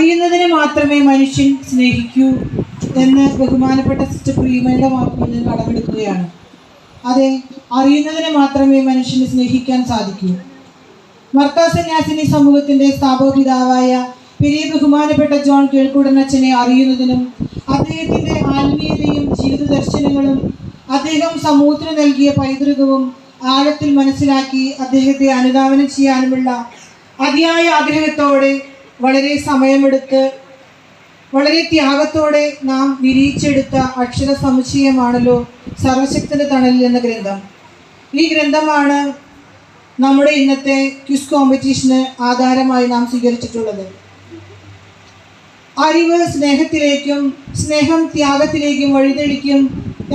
അറിയുന്നതിനെ മാത്രമേ മനുഷ്യൻ സ്നേഹിക്കൂ എന്ന് ബഹുമാനപ്പെട്ട സിസ്റ്റർ പ്രീമയുടെ വാക്കുകളിൽ നിന്ന് കടമെടുക്കുകയാണ്. അതെ, അറിയുന്നതിനെ മാത്രമേ മനുഷ്യനെ സ്നേഹിക്കാൻ സാധിക്കൂ. മർത്താ സന്യാസിനി സമൂഹത്തിന്റെ സ്ഥാപക പിതാവായ പെരിയ ബഹുമാനപ്പെട്ട ജോൺ കിഴക്കൂടൻ അച്ഛനെ അറിയുന്നതിനും അദ്ദേഹത്തിന്റെ ആത്മീയതയും ജീവിത ദർശനങ്ങളും അദ്ദേഹം സമൂഹത്തിന് നൽകിയ പൈതൃകവും ആഴത്തിൽ മനസ്സിലാക്കി അദ്ദേഹത്തെ അനുധാവനം ചെയ്യാനുമുള്ള അതിയായ ആഗ്രഹത്തോടെ വളരെ സമയമെടുത്ത് വളരെ ത്യാഗത്തോടെ നാം വിരിയിച്ചെടുത്ത അക്ഷര സമുച്ചയമാണല്ലോ സർവശക്തന്റെ തണലിൽ എന്ന ഗ്രന്ഥം. ഈ ഗ്രന്ഥമാണ് നമ്മുടെ ഇന്നത്തെ ക്വിസ് കോമ്പറ്റീഷന് ആധാരമായി നാം സ്വീകരിച്ചിട്ടുള്ളത്. അറിവ് സ്നേഹത്തിലേക്കും സ്നേഹം ത്യാഗത്തിലേക്കും വഴിതെളിക്കും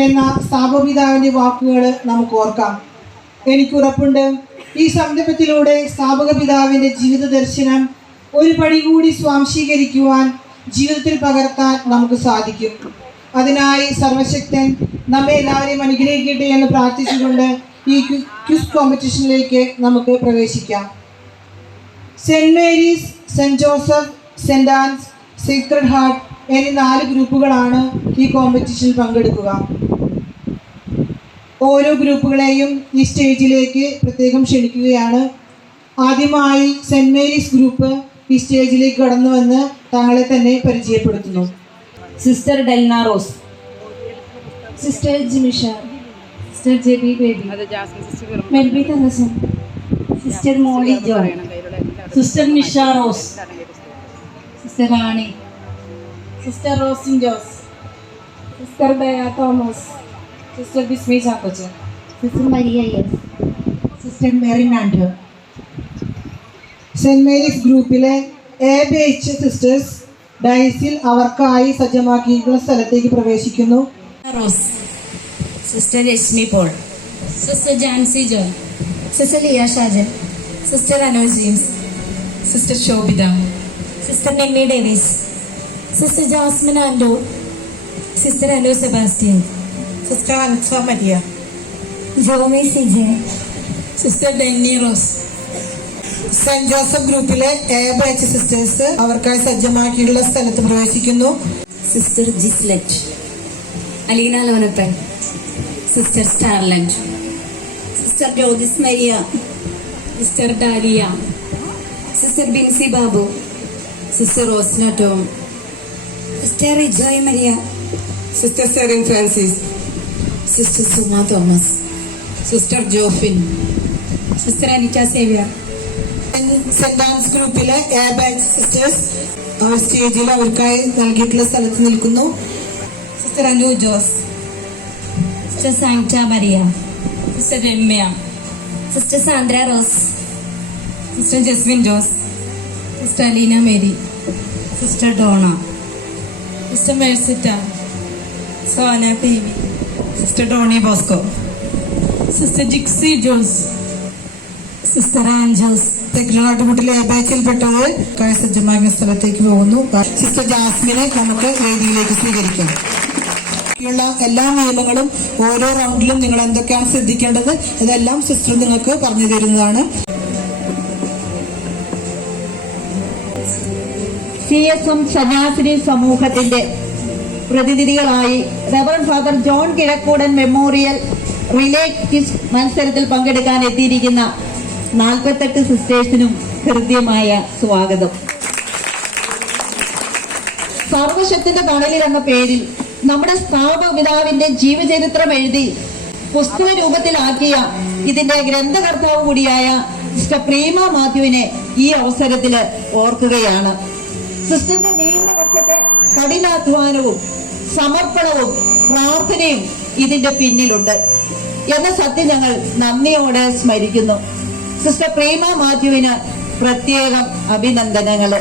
എന്ന സ്ഥാപകപിതാവിൻ്റെ വാക്കുകൾ നമുക്ക് ഓർക്കാം. എനിക്കുറപ്പുണ്ട് ഈ സംരംഭത്തിലൂടെ സ്ഥാപക പിതാവിൻ്റെ ജീവിത ദർശനം ഒരു പടി കൂടി സ്വാംശീകരിക്കുവാൻ ജീവിതത്തിൽ പകർത്താൻ നമുക്ക് സാധിക്കും. അതിനായി സർവശക്തൻ നമ്മെ എല്ലാവരെയും അനുഗ്രഹിക്കട്ടെ എന്ന് പ്രാർത്ഥിച്ചുകൊണ്ട് ഈ ക്വിസ് കോമ്പറ്റീഷനിലേക്ക് നമുക്ക് പ്രവേശിക്കാം. Saint Mary's, Saint Joseph, Saint Anne's, Secret Heart എന്നീ 4 ഗ്രൂപ്പുകളാണ് ഈ കോമ്പറ്റീഷനിൽ പങ്കെടുക്കുക. ഓരോ ഗ്രൂപ്പുകളെയും ഈ സ്റ്റേജിലേക്ക് പ്രത്യേകം ക്ഷണിക്കുകയാണ്. ആദ്യമായി സെൻറ് മേരീസ് ഗ്രൂപ്പ് ഈ സ്റ്റേജിലേക്ക് കടന്നു വന്ന് തങ്ങളെ തന്നെ പരിചയപ്പെടുത്തുന്നു. Sister Delna Rose, sister Jimisha, sister Jebi Baby, Melby Thalasan, sister Molly John, sister Nisha Rose, sister Rani, sister Rosin Jose, sister Baya Thomas, sister Bismi Chackochan, sister Maria S, sister Merin Andrew. Saint Mary's ഗ്രൂപ്പിലെ ABH സിസ്റ്റേഴ്സ് ഡയസിൽ അവർക്കായി സജ്ജമാക്കിയിട്ടുള്ള സ്ഥലത്തേക്ക് പ്രവേശിക്കുന്നു. Rose, sister Reshmi Paul, sister Jancy John, sister Liya Shajan, sister Anoj James, sister Shobhitha, sister Nemmi Davis, sister Jasmine Ando, sister Anu Sebastian, sister Ansa Maria, Jomi CJ, sister Denny Rose. Saint Joseph ഗ്രൂപ്പിലെ ABH sisters അവർക്കായി സജ്ജമാക്കിയിട്ടുള്ള സ്ഥലത്ത് പ്രവേശിക്കുന്നു. Sister Jislet, Aleena Lonappan, sister Starland, sister Jyothis Maria, sister Dalia, sister Binsi Babu, sister Rosna Tom, sister Rijoy Maria, sister Serin Francis, sister Suma Thomas, sister Jofin, sister Anita Xavier. Saint Anne's ഗ്രൂപ്പിലെ ABH sisters ആ സ്റ്റേജിൽ അവർക്കായി നൽകിയിട്ടുള്ള സ്ഥലത്ത് നിൽക്കുന്നു. Sister Anu Jose, sister Sangta Maria, sister Ramya, sister Sandra rose, sister Jaswin Jose, sister Aleena Mary, sister Donna, sister Mercitta, Sona P V, sister Doni Bosco, sister Jixy Jose, sister Ann Jose. തെക്കുകാട്ടുമുട്ടിലെ ABHയിൽപ്പെട്ടവർ സജ്ജമാക്കിയ സ്ഥലത്തേക്ക് പോകുന്നു. സിസ്റ്റർ ജാസ്മിനെ നമുക്ക് വേദിയിലേക്ക് സ്വീകരിക്കാം. എല്ലാ നിയമങ്ങളും ഓരോ റൗണ്ടിലും നിങ്ങൾ എന്തൊക്കെയാണ് ശ്രദ്ധിക്കേണ്ടത് ഇതെല്ലാം സിസ്റ്റർ നിങ്ങൾക്ക് പറഞ്ഞു തരുന്നതാണ്. CSM സന്യാസിനി സമൂഹത്തിന്റെ പ്രതിനിധികളായി reverend father John Kizhakkudan memorial relay quiz മത്സരത്തിൽ പങ്കെടുക്കാൻ എത്തിയിരിക്കുന്ന 48 സിസ്റ്റേഴ്സിനും ഹൃദ്യമായ സ്വാഗതം. സർവശക്തിന്റെ തണലിൽ എന്ന പേരിൽ നമ്മുടെ സ്ഥാപക പിതാവിന്റെ ജീവചരിത്രം എഴുതി പുസ്തക രൂപത്തിലാക്കിയ ഇതിന്റെ ഗ്രന്ഥകർത്താവ് കൂടിയായ സിസ്റ്റർ പ്രീമ മാത്യുവിനെ ഈ അവസരത്തിൽ ഓർക്കുകയാണ്. സിസ്റ്ററിന്റെ നീണ്ട വർഷത്തെ കഠിനാധ്വാനവും സമർപ്പണവും പ്രാർത്ഥനയും ഇതിന്റെ പിന്നിലുണ്ട് എന്ന സത്യം ഞങ്ങൾ നന്ദിയോടെ സ്മരിക്കുന്നു. സിസ്റ്റർ പ്രീമ മാത്യുവിന് പ്രത്യേകം അഭിനന്ദനങ്ങള്.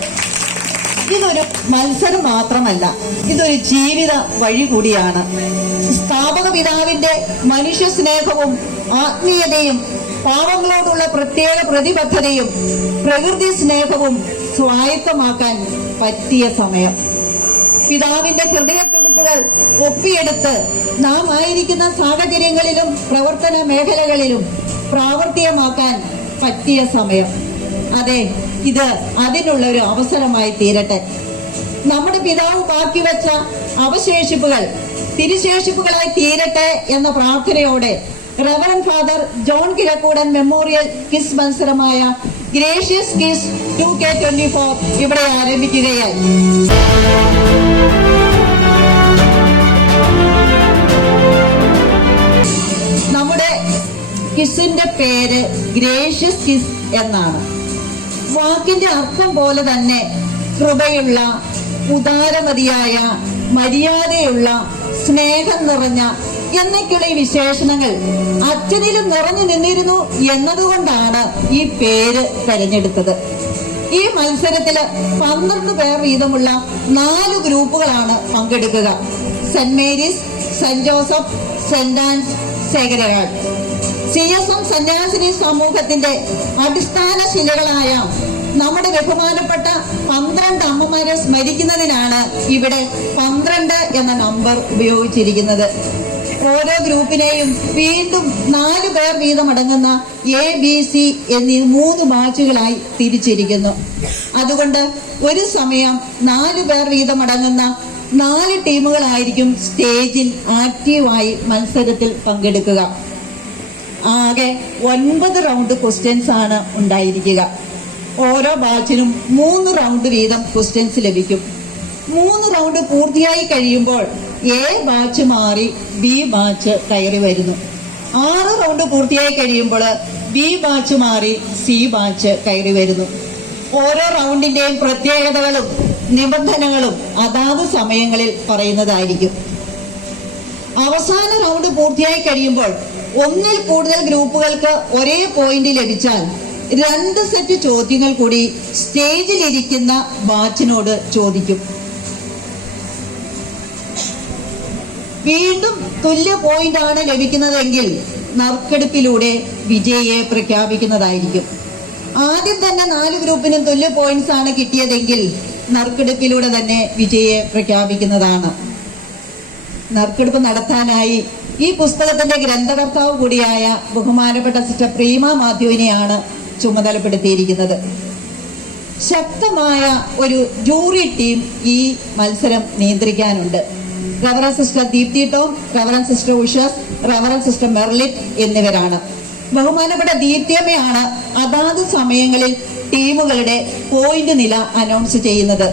ഇതൊരു മത്സരം മാത്രമല്ല, ഇതൊരു ജീവിത വഴി കൂടിയാണ്. സ്ഥാപക പിതാവിന്റെ മനുഷ്യ സ്നേഹവും ആത്മീയതയും പാവങ്ങളോടുള്ള പ്രത്യേക പ്രതിബദ്ധതയും പ്രകൃതി സ്നേഹവും സ്വായത്തമാക്കാൻ പറ്റിയ സമയം. പിതാവിന്റെ ഹൃദയത്തുടിപ്പുകൾ ഒപ്പിയെടുത്ത് നാം ആയിരിക്കുന്ന സാഹചര്യങ്ങളിലും പ്രവർത്തന മേഖലകളിലും പ്രാവർത്തികമാക്കാൻ പറ്റിയ സമയം. അതെ, ഇത് അതിനുള്ള ഒരു അവസരമായി തീരട്ടെ. നമ്മുടെ പിതാവ് ബാക്കി വെച്ച അവശേഷിപ്പുകൾ തിരുശേഷിപ്പുകളായി തീരട്ടെ എന്ന പ്രാർത്ഥനയോടെ reverend father John Kizhakkudan memorial quiz മത്സരമായ ഗ്രേഷ്യസ് കിസ് 2K24 ഇവിടെ ആരംഭിക്കുകയായി. നമ്മുടെ കിസിന്റെ പേര് ഗ്രേഷ്യസ് കിസ് എന്നാണ്. വാക്കിന്റെ അർത്ഥം പോലെ തന്നെ കൃപയുള്ള, ഉദാരമതിയായ, മര്യാദയുള്ള, സ്നേഹം നിറഞ്ഞ എന്നൊക്കെയുള്ള ഈ വിശേഷണങ്ങൾ അച്ഛനിലും നിറഞ്ഞു നിന്നിരുന്നു എന്നതുകൊണ്ടാണ് ഈ പേര് തെരഞ്ഞെടുത്തത്. ഈ മത്സരത്തില് 12 പേർ വീതമുള്ള 4 ഗ്രൂപ്പുകളാണ് പങ്കെടുക്കുക. Saint Mary's, Saint Joseph, Saint Anne's, Sacred Heart. CSM സന്യാസിനി സമൂഹത്തിന്റെ അടിസ്ഥാന ശിലകളായ നമ്മുടെ ബഹുമാനപ്പെട്ട 12 അമ്മമാരെ സ്മരിക്കുന്നതിനാണ് ഇവിടെ 12 എന്ന നമ്പർ ഉപയോഗിച്ചിരിക്കുന്നത്. ഓരോ ഗ്രൂപ്പിനെയും വീണ്ടും 4 പേർ വീതം അടങ്ങുന്ന ABC എന്നീ 3 ബാച്ചുകളായി തിരിച്ചിരിക്കുന്നു. അതുകൊണ്ട് ഒരു സമയം 4 പേർ വീതം അടങ്ങുന്ന 4 ടീമുകളായിരിക്കും സ്റ്റേജിൽ ആക്റ്റീവായി മത്സരത്തിൽ പങ്കെടുക്കുക. ആകെ 9 റൗണ്ട് ക്വസ്റ്റ്യൻസ് ആണ് ഉണ്ടായിരിക്കുക. ഓരോ ബാച്ചിനും 3 റൗണ്ട് വീതം ക്വസ്റ്റ്യൻസ് ലഭിക്കും. 3 റൗണ്ട് പൂർത്തിയായി കഴിയുമ്പോൾ A ബാച്ച് മാറി B ബാച്ച് കയറി വരുന്നു. 6 റൗണ്ട് പൂർത്തിയായി കഴിയുമ്പോൾ B ബാച്ച് മാറി C ബാച്ച് കയറി വരുന്നു. ഓരോ റൗണ്ടിന്റെയും പ്രത്യേകതകളും നിബന്ധനകളും അതാത് സമയങ്ങളിൽ പറയുന്നതായിരിക്കും. അവസാന റൗണ്ട് പൂർത്തിയായി കഴിയുമ്പോൾ 1-ൽ കൂടുതൽ ഗ്രൂപ്പുകൾക്ക് ഒരേ പോയിന്റ് ലഭിച്ചാൽ 2 സെറ്റ് ചോദ്യങ്ങൾ കൂടി സ്റ്റേജിലിരിക്കുന്ന ബാച്ചിനോട് ചോദിക്കും. വീണ്ടും തുല്യ പോയിന്റ് ആണ് ലഭിക്കുന്നതെങ്കിൽ നറുക്കെടുപ്പിലൂടെ വിജയിയെ പ്രഖ്യാപിക്കുന്നതായിരിക്കും. ആദ്യം തന്നെ 4 ഗ്രൂപ്പിനും തുല്യ പോയിന്റ്സ് ആണ് കിട്ടിയതെങ്കിൽ നറുക്കെടുപ്പിലൂടെ തന്നെ വിജയിയെ പ്രഖ്യാപിക്കുന്നതാണ്. നറുക്കെടുപ്പ് നടത്താനായി ഈ പുസ്തകത്തിന്റെ ഗ്രന്ഥകർത്താവ് കൂടിയായ ബഹുമാനപ്പെട്ട സിസ്റ്റർ പ്രീമ മാത്യുവിനെയാണ് ചുമതലപ്പെടുത്തിയിരിക്കുന്നത്. ശക്തമായ ഒരു ജൂറി ടീം ഈ മത്സരം നിയന്ത്രിക്കാനുണ്ട്. Reverend sister Deepthi Tom, reverend sister Ushas, reverend sister Merlit എന്നിവരാണ്. ബഹുമാനപ്പെട്ട ദീപ്തിയമ്മയാണ് അതാത് സമയങ്ങളിൽ ടീമുകളുടെ പോയിന്റ് നില അനൗൺസ് ചെയ്യുന്നത്.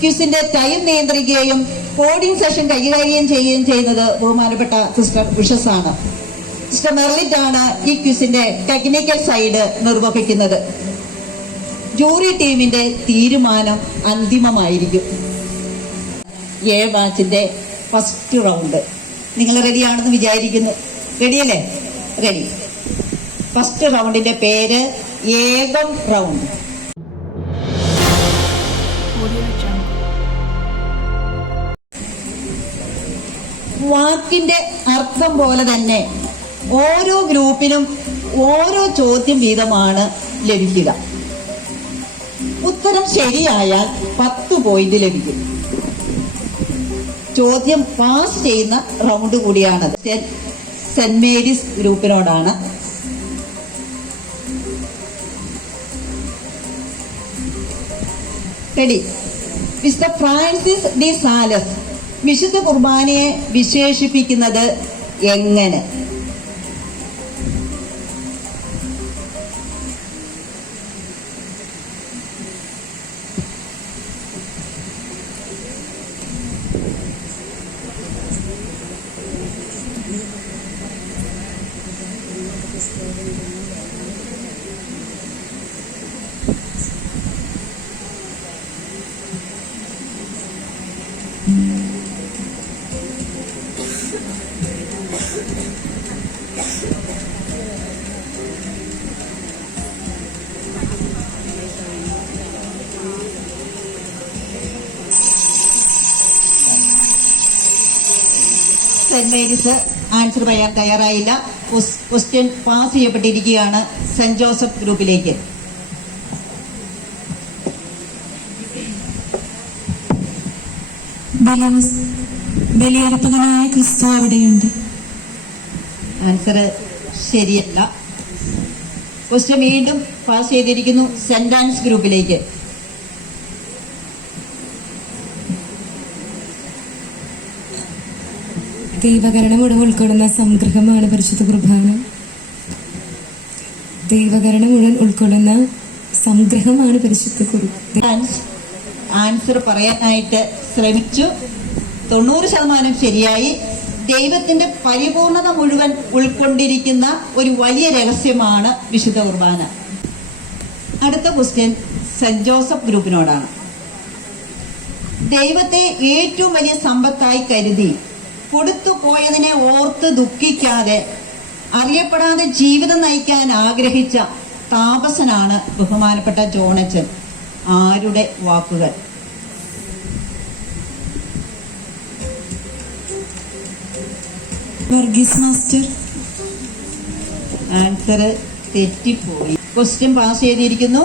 ക്വിസിന്റെ ടൈം നിയന്ത്രിക്കുകയും കോഡിംഗ് സെഷൻ കൈകാര്യം ചെയ്യുകയും ചെയ്യുന്നത് ബഹുമാനപ്പെട്ട സിസ്റ്റർ ഉഷസ് ആണ്. സിസ്റ്റർ മെർലിറ്റ് ആണ് ഈ ക്വിസിന്റെ ടെക്നിക്കൽ സൈഡ് നിർവഹിക്കുന്നത്. ജൂറി ടീമിന്റെ തീരുമാനം അന്തിമമായിരിക്കും. A ബാച്ചിന്റെ ഫസ്റ്റ് റൗണ്ട്. നിങ്ങൾ റെഡിയാണെന്ന് വിചാരിക്കുന്നു. റെഡിയല്ലേ? റെഡി. ഫസ്റ്റ് റൗണ്ടിന്റെ പേര് ഏകം റൗണ്ട്. വാക്കിന്റെ അർത്ഥം പോലെ തന്നെ ഓരോ ഗ്രൂപ്പിനും ഓരോ ചോദ്യം വീതമാണ് ലഭിക്കുക. ഉത്തരം ശരിയായാൽ 10 പോയിന്റ് ലഭിക്കും. ചോദ്യം പാസ് ചെയ്യുന്ന റൗണ്ട് കൂടിയാണത്. സെന്റ് മേരീസ് ഗ്രൂപ്പിനോടാണ്. Ready. Mister Francis de Sales വിശുദ്ധ കുർബാനയെ വിശേഷിപ്പിക്കുന്നത് എങ്ങനെ? സെന്റ് മേരീസ് ആൻസർ പറയാൻ തയ്യാറായില്ല. ക്വസ്റ്റ്യൻ പാസ് ചെയ്യപ്പെട്ടിരിക്കുകയാണ് സെന്റ് ജോസഫ് ഗ്രൂപ്പിലേക്ക്. ബലിയർപ്പകനായ ക്രിസ്തു അവിടെയുണ്ട്. ആൻസർ ശരിയല്ല. ക്വസ്റ്റ്യൻ വീണ്ടും പാസ് ചെയ്തിരിക്കുന്നു സെന്റ് ആൻസ് ഗ്രൂപ്പിലേക്ക്. ദൈവകരണം മുഴുവൻ ഉൾക്കൊള്ളുന്ന സംഗ്രഹമാണ് പരിശുദ്ധ കുർബാന. ദൈവകരണം മുഴുവൻ ഉൾക്കൊള്ളുന്ന സംഗ്രഹമാണ് പരിശുദ്ധ കുർബാന. ആൻസർ പറയാനായിട്ട് ശ്രമിച്ചു. 90% ശരിയായി. ദൈവത്തിന്റെ പരിപൂർണത മുഴുവൻ ഉൾക്കൊണ്ടിരിക്കുന്ന ഒരു വലിയ രഹസ്യമാണ് വിശുദ്ധ കുർബാന. അടുത്ത ക്വസ്റ്റ്യൻ സെന്റ് ജോസഫ് ഗ്രൂപ്പിനോടാണ്. ദൈവത്തെ ഏറ്റവും വലിയ സമ്പത്തായി കരുതി കൊടുത്തു പോയതിനെ ഓർത്ത് ദുഃഖിക്കാതെ അറിയപ്പെടാതെ ജീവിതം നയിക്കാൻ ആഗ്രഹിച്ച താപസനാണ് ബഹുമാനപ്പെട്ട ജോണച്ചൻ. ആരുടെ വാക്കുകൾ? വർഗീസ് മാസ്റ്റർ. ആൻസർ തെറ്റിപ്പോയി. ക്വസ്റ്റ്യൻ പാസ് ചെയ്തിരിക്കുന്നു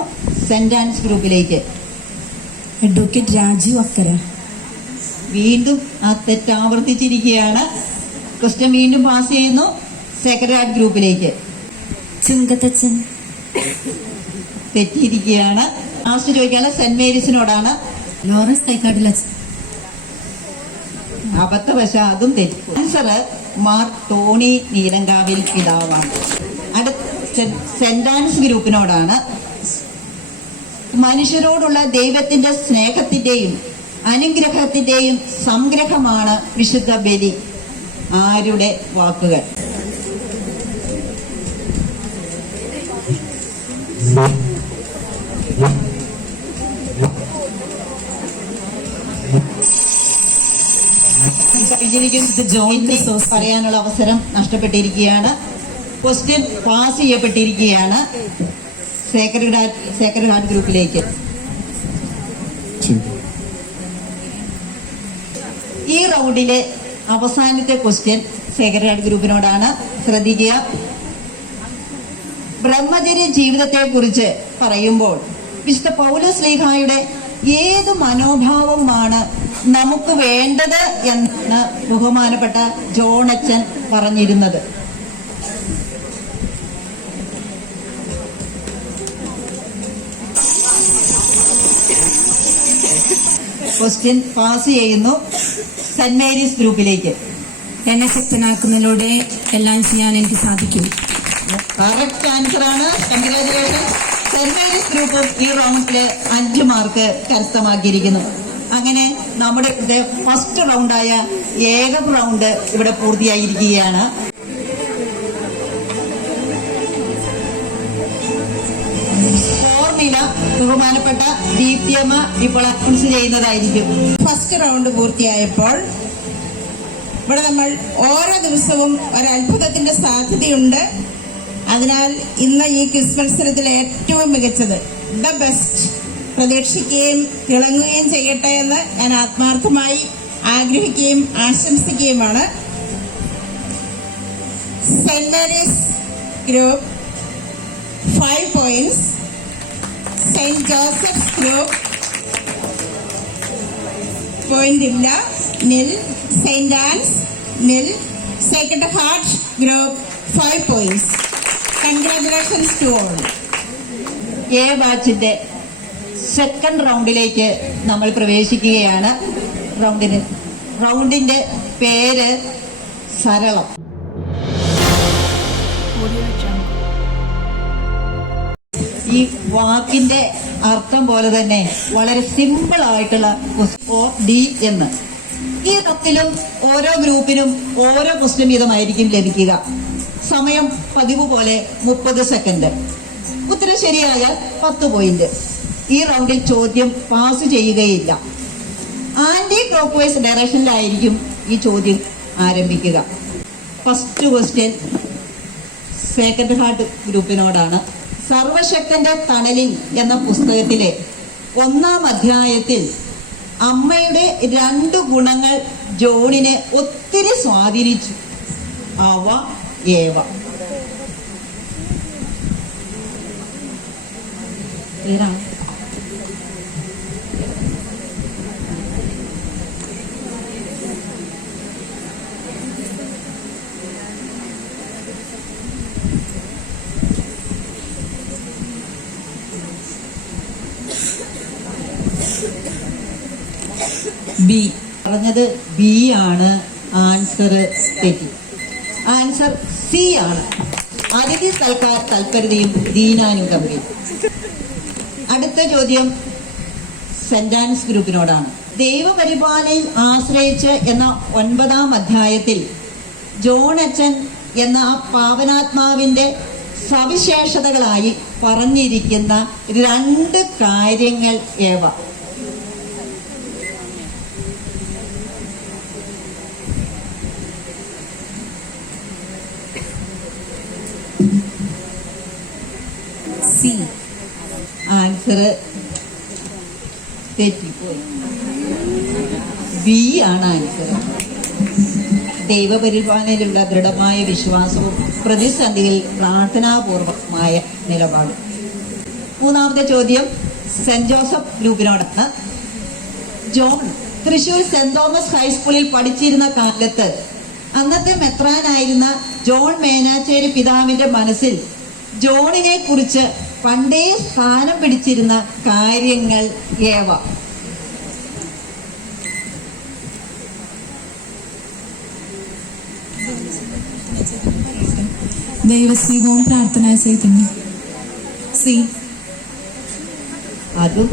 സെന്റ് ആൻസ് ഗ്രൂപ്പിലേക്ക്. അഡ്വക്കേറ്റ് രാജു അക്കര. വീണ്ടും ആ തെറ്റ് ആവർത്തിച്ചിരിക്കുകയാണ്. ക്വസ്റ്റ്യൻ വീണ്ടും പാസ് ചെയ്യുന്നു സേക്രഡ് ഹാർട്ട് ഗ്രൂപ്പിലേക്ക്. ചുങ്കത്തച്ഛൻ. തെറ്റിയിരിക്കുകയാണ്. ലാസ്റ്റ് ചോദിക്കാനുള്ള സെന്റ് മേരീസിനോടാണ്. ലോറൻസ് തൈക്കാട്ടിലച്ഛൻ. അബദ്ധവശ അതും തെറ്റി. ആൻസർ മാർ ടോണി നീലങ്കാവിൽ പിതാവാണ്. അടുത്ത സെന്റ് ആൻസ് ഗ്രൂപ്പിനോടാണ്. മനുഷ്യരോടുള്ള ദൈവത്തിന്റെ സ്നേഹത്തിന്റെയും അനുഗ്രഹത്തിന്റെയും സംഗ്രഹമാണ് വിശുദ്ധ ബലി. ആരുടെ വാക്കുകൾ? പറയാനുള്ള അവസരം നഷ്ടപ്പെട്ടിരിക്കുകയാണ്. ക്വസ്റ്റ്യൻ പാസ് ചെയ്യപ്പെട്ടിരിക്കുകയാണ് സേക്രഡ് ഹാർട്ട് ഗ്രൂപ്പിലേക്ക്. ഈ റൗണ്ടിലെ അവസാനത്തെ ക്വസ്റ്റ്യൻ സേക്രഡ് ഹാർട്ട് ഗ്രൂപ്പിനോടാണ്. ശ്രദ്ധിക്കുക. ബ്രഹ്മചര്യ ജീവിതത്തെ കുറിച്ച് പറയുമ്പോൾ വിശുദ്ധ പൗലോസ് ശ്ലീഹായുടെ ഏത് മനോഭാവമാണ് നമുക്ക് വേണ്ടത് എന്ന് ബഹുമാനപ്പെട്ട ജോണച്ചൻ പറഞ്ഞിരുന്നത്? ക്വസ്റ്റ്യൻ പാസ് ചെയ്യുന്നു സെന്റ് മേരീസ് ഗ്രൂപ്പിലേക്ക്. എന്നെ ശക്തനാക്കുന്നതിലൂടെ എല്ലാം ചെയ്യാൻ എനിക്ക് സാധിക്കും. കറക്റ്റ് ആൻസർ ആണ്. കൺഗ്രാജുലേഷൻ. സെന്റ് മേരീസ് ഗ്രൂപ്പും ഈ റൗണ്ടില് 5 മാർക്ക് കരസ്ഥമാക്കിയിരിക്കുന്നു. അങ്ങനെ നമ്മുടെ ഫസ്റ്റ് റൗണ്ടായ ഏക റൗണ്ട് ഇവിടെ പൂർത്തിയായിരിക്കുകയാണ്. ഫോർമുല ബഹുമാനപ്പെട്ട ദീപ്തിയമ്മ ഇപ്പോൾ അനൗൺസ് ചെയ്യുന്നതായിരിക്കും. ഫസ്റ്റ് റൗണ്ട് പൂർത്തിയായപ്പോൾ ഇവിടെ നമ്മൾ ഓരോ ദിവസവും ഒരു അത്ഭുതത്തിന്റെ സാധ്യതയുണ്ട്. അതിനാൽ ഇന്ന് ഈ ക്വിസ് മത്സരത്തിൽ ഏറ്റവും മികച്ചത് ദ ബെസ്റ്റ് പ്രതീക്ഷിക്കുകയും തിളങ്ങുകയും ചെയ്യട്ടെ എന്ന് ഞാൻ ആത്മാർത്ഥമായി ആഗ്രഹിക്കുകയും ആശംസിക്കുകയുമാണ്. Saint Mary's group 5 points, Saint Joseph's group point ഇല്ല, nil. Saint Anne's nil. Sacred heart group 5 points. Congratulations to all. A ബാച്ചിന്റെ സെക്കൻഡ് റൗണ്ടിലേക്ക് നമ്മൾ പ്രവേശിക്കുകയാണ്. റൗണ്ടിന്റെ പേര് സരളം. ഈ വാക്കിന്റെ അർത്ഥം പോലെ തന്നെ വളരെ സിമ്പിൾ ആയിട്ടുള്ള ഡി എന്ന്. ഈ റത്തിലും ഓരോ ഗ്രൂപ്പിനും ഓരോ ക്വസ്റ്റ്യൻ വീതമായിരിക്കും ലഭിക്കുക. സമയം പതിവ് പോലെ 30 സെക്കൻഡ്. ഉത്തരം ശരിയായാൽ 10 പോയിന്റ്. ഈ റൗണ്ടിൽ ചോദ്യം പാസ് ചെയ്യുകയില്ല. ആന്റി ക്ലോക്ക് വൈസ് ഡയറക്ഷനിലായിരിക്കും ഈ ചോദ്യം ആരംഭിക്കുക. ഫസ്റ്റ് ക്വസ്റ്റ്യൻ സേക്രഡ് ഹാർട്ട് ഗ്രൂപ്പിനോടാണ്. സർവശക്തന്റെ തണലിൽ എന്ന പുസ്തകത്തിലെ 1-ാം അധ്യായത്തിൽ അമ്മയുടെ 2 ഗുണങ്ങൾ ജോണിനെ ഒത്തിരി സ്വാധീനിച്ചു. അവ ഏവ? ബി. പറഞ്ഞത് ബി ആണ് ആൻസർ തെറ്റി. ആൻസർ സി ആണ്. അതിഥി സൽക്കാർ തൽപരതയും ദീനാനുകമ്പയും. അടുത്ത ചോദ്യം സെന്റ് ആൻസ് ഗ്രൂപ്പിനോടാണ്. ദൈവപരിപാലനയിൽ ആശ്രയിച്ച് എന്ന 9-ാം അധ്യായത്തിൽ ജോൺ അച്ഛൻ എന്ന ആ പാവനാത്മാവിന്റെ സവിശേഷതകളായി പറഞ്ഞിരിക്കുന്ന 2 കാര്യങ്ങൾ ഏവ? സി. ആൻസർ തെറ്റിപ്പോയി. ബി ആണ് ആൻസർ. ദൈവപരിപാലനയിലുള്ള ദൃഢമായ വിശ്വാസവും പ്രതിസന്ധിയിൽ പ്രാർത്ഥനാപൂർവമായ നിലപാടും. 3-ാമത്തെ ചോദ്യം സെന്റ് ജോസഫ് ഗ്രൂപ്പിനോടാണ്. ജോൺ തൃശൂർ സെന്റ് തോമസ് ഹൈസ്കൂളിൽ പഠിച്ചിരുന്ന കാലത്ത് അന്നത്തെ മെത്രാനായിരുന്ന ജോൺ മേനാച്ചേരി പിതാവിന്റെ മനസ്സിൽ ജോണിനെ കുറിച്ച് പണ്ടേ സ്ഥാനം പിടിച്ചിരുന്ന കാര്യങ്ങൾ ഏവ? ദൈവസ്നേഹവും പ്രാർത്ഥനാ ചൈതന്യം. സി. അതും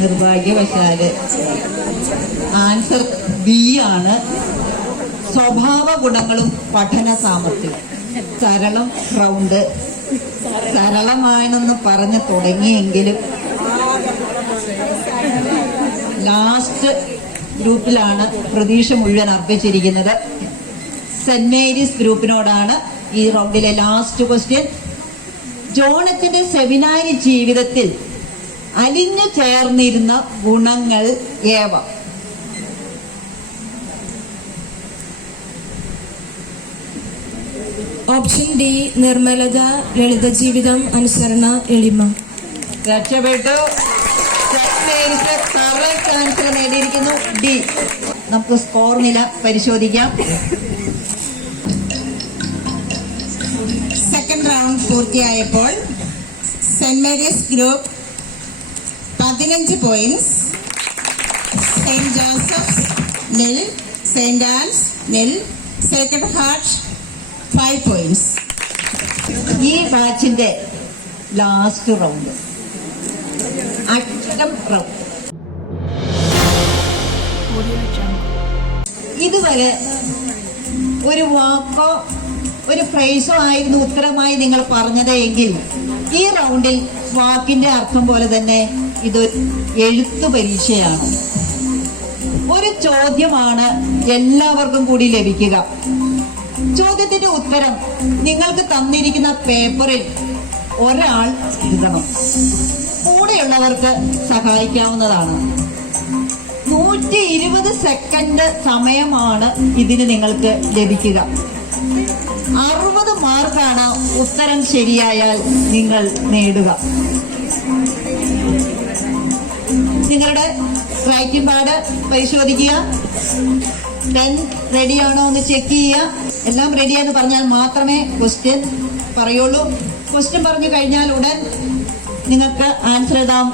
നിർഭാഗ്യവശാല് ആൻസർ ബി ആണ്. സ്വഭാവ ഗുണങ്ങളും പഠന സാമർഥ്യവും. സരളം റൗണ്ട് സരളമാണെന്ന് പറഞ്ഞു തുടങ്ങിയെങ്കിലും ലാസ്റ്റ് ഗ്രൂപ്പിലാണ് പ്രതീക്ഷ മുഴുവൻ അർപ്പിച്ചിരിക്കുന്നത്. സെന്റ് മേരീസ് ഗ്രൂപ്പിനോടാണ് ഈ റൗണ്ടിലെ ലാസ്റ്റ് ക്വസ്റ്റ്യൻ. ജോണച്ചന്റെ സെമിനാരി ജീവിതത്തിൽ അലിഞ്ഞു ചേർന്നിരുന്ന ഗുണങ്ങൾ ഏവ? ഓപ്ഷൻ ഡി നിർമ്മലത, ലളിത ജീവിതം, അനുസരണ, എളിമ. രക്ഷപ്പെട്ടു. കറക്റ്റ് ആൻസർ നേടിയിരിക്കുന്നു ഡി. നമുക്ക് സ്കോർ നില പരിശോധിക്കാം. സെക്കൻഡ് റൗണ്ട് പൂർത്തിയായപ്പോൾ saint Mary's group 15 points, saint Joseph nil, Saint Anne's nil, Sacred Heart 5 points. ഈ മാച്ചിന്റെ ലാസ്റ്റ് റൗണ്ട് അക്ഷരം റൗണ്ട്. ഇതുവരെ ഒരു വാക്കോ ഒരു ഫ്രേസോ ആയിരുന്നു ഉത്തരമായി നിങ്ങൾ പറഞ്ഞത് എങ്കിൽ ഈ റൗണ്ടിൽ വാക്കിന്റെ അർത്ഥം പോലെ തന്നെ ഇത് എഴുത്തു പരീക്ഷയാണ്. ഒരു ചോദ്യമാണ് എല്ലാവർക്കും കൂടി ലഭിക്കുക. ചോദ്യത്തിന്റെ ഉത്തരം നിങ്ങൾക്ക് തന്നിരിക്കുന്ന പേപ്പറിൽ ഒരാൾ എഴുതണം. കൂടെയുള്ളവർക്ക് സഹായിക്കാവുന്നതാണ്. 120 സെക്കൻഡ് സമയമാണ് ഇതിന് നിങ്ങൾക്ക് ലഭിക്കുക. 60 മാർക്കാണ് ഉത്തരം ശരിയായാൽ നിങ്ങൾ നേടുക. നിങ്ങളുടെ റൈറ്റിംഗ് പാഡ് പരിശോധിക്കുക. പെൻ റെഡിയാണോ എന്ന് ചെക്ക് ചെയ്യുക. എല്ലാം റെഡിയാന്ന് പറഞ്ഞാൽ മാത്രമേ ക്വസ്റ്റ്യൻ പറയുള്ളൂ. ക്വസ്റ്റ്യൻ പറഞ്ഞു കഴിഞ്ഞാൽ ഉടൻ നിങ്ങൾക്ക് ആൻസർ എഴുതാൻ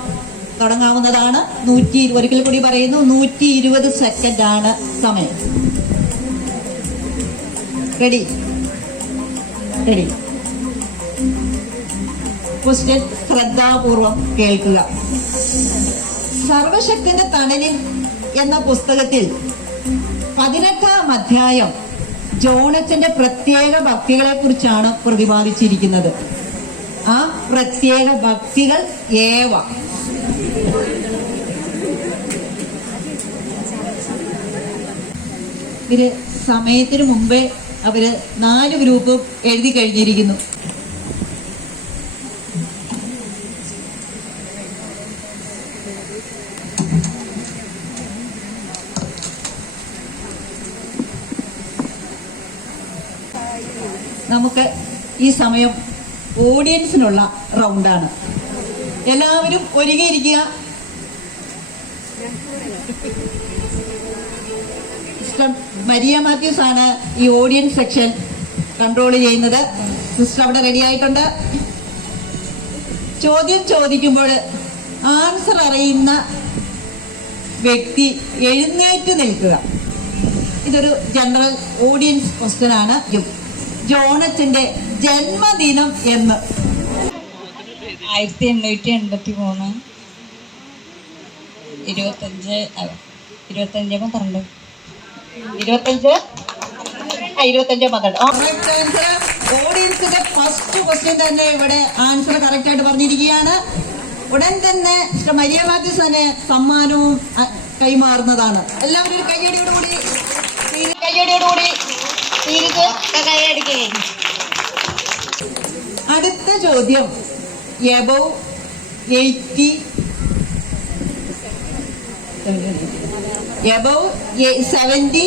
തുടങ്ങാവുന്നതാണ്. 120, ഒരിക്കൽ കൂടി പറയുന്നു, 120 സെക്കൻഡ് ആണ് സമയം. റെഡി? റെഡി. ക്വസ്റ്റ്യൻ ശ്രദ്ധാപൂർവം കേൾക്കുക. സർവശക്തന്റെ തണലിൽ എന്ന പുസ്തകത്തിൽ 18-ാം അധ്യായം ജോണച്ചന്റെ പ്രത്യേക ഭക്തികളെ കുറിച്ചാണ് പ്രതിപാദിച്ചിരിക്കുന്നത്. ആ പ്രത്യേക ഭക്തികൾ ഏവ? ഇവര് സമയത്തിന് മുമ്പേ അവര് 4 ഗ്രൂപ്പും എഴുതി കഴിഞ്ഞിരിക്കുന്നു. നമുക്ക് ഈ സമയം ഓഡിയൻസിനുള്ള റൗണ്ടാണ്. എല്ലാവരും ഒരുങ്ങിയിരിക്കുക. സിസ്റ്റർ മരിയ മാത്യൂസ് ആണ് ഈ ഓഡിയൻസ് സെക്ഷൻ കൺട്രോൾ ചെയ്യുന്നത്. സിസ്റ്റർ അവിടെ റെഡി ആയിട്ടുണ്ട്. ചോദ്യം ചോദിക്കുമ്പോൾ ആൻസർ അറിയുന്ന വ്യക്തി എഴുന്നേറ്റ് നിൽക്കുക. ഇതൊരു ജനറൽ ഓഡിയൻസ് ക്വസ്റ്റ്യൻ ആണ്. ജോണച്ചന്റെ ജന്മദിനം എന്ന്? 1883 25 12 ഓഡിയൻസിന്റെ ഫസ്റ്റ് ക്വസ്റ്റ്യൻ തന്നെ ഇവിടെ ആൻസർ കറക്റ്റ് ആയിട്ട് പറഞ്ഞിരിക്കുകയാണ്. ഉടൻ തന്നെ മിസ്റ്റർ മരിയ മാത്യൂസ് തന്നെ സമ്മാനവും കൈമാറുന്നതാണ്. എല്ലാവരും ഒരു കയ്യടിയോടുകൂടി അടുത്ത ചോദ്യം എബവ് 70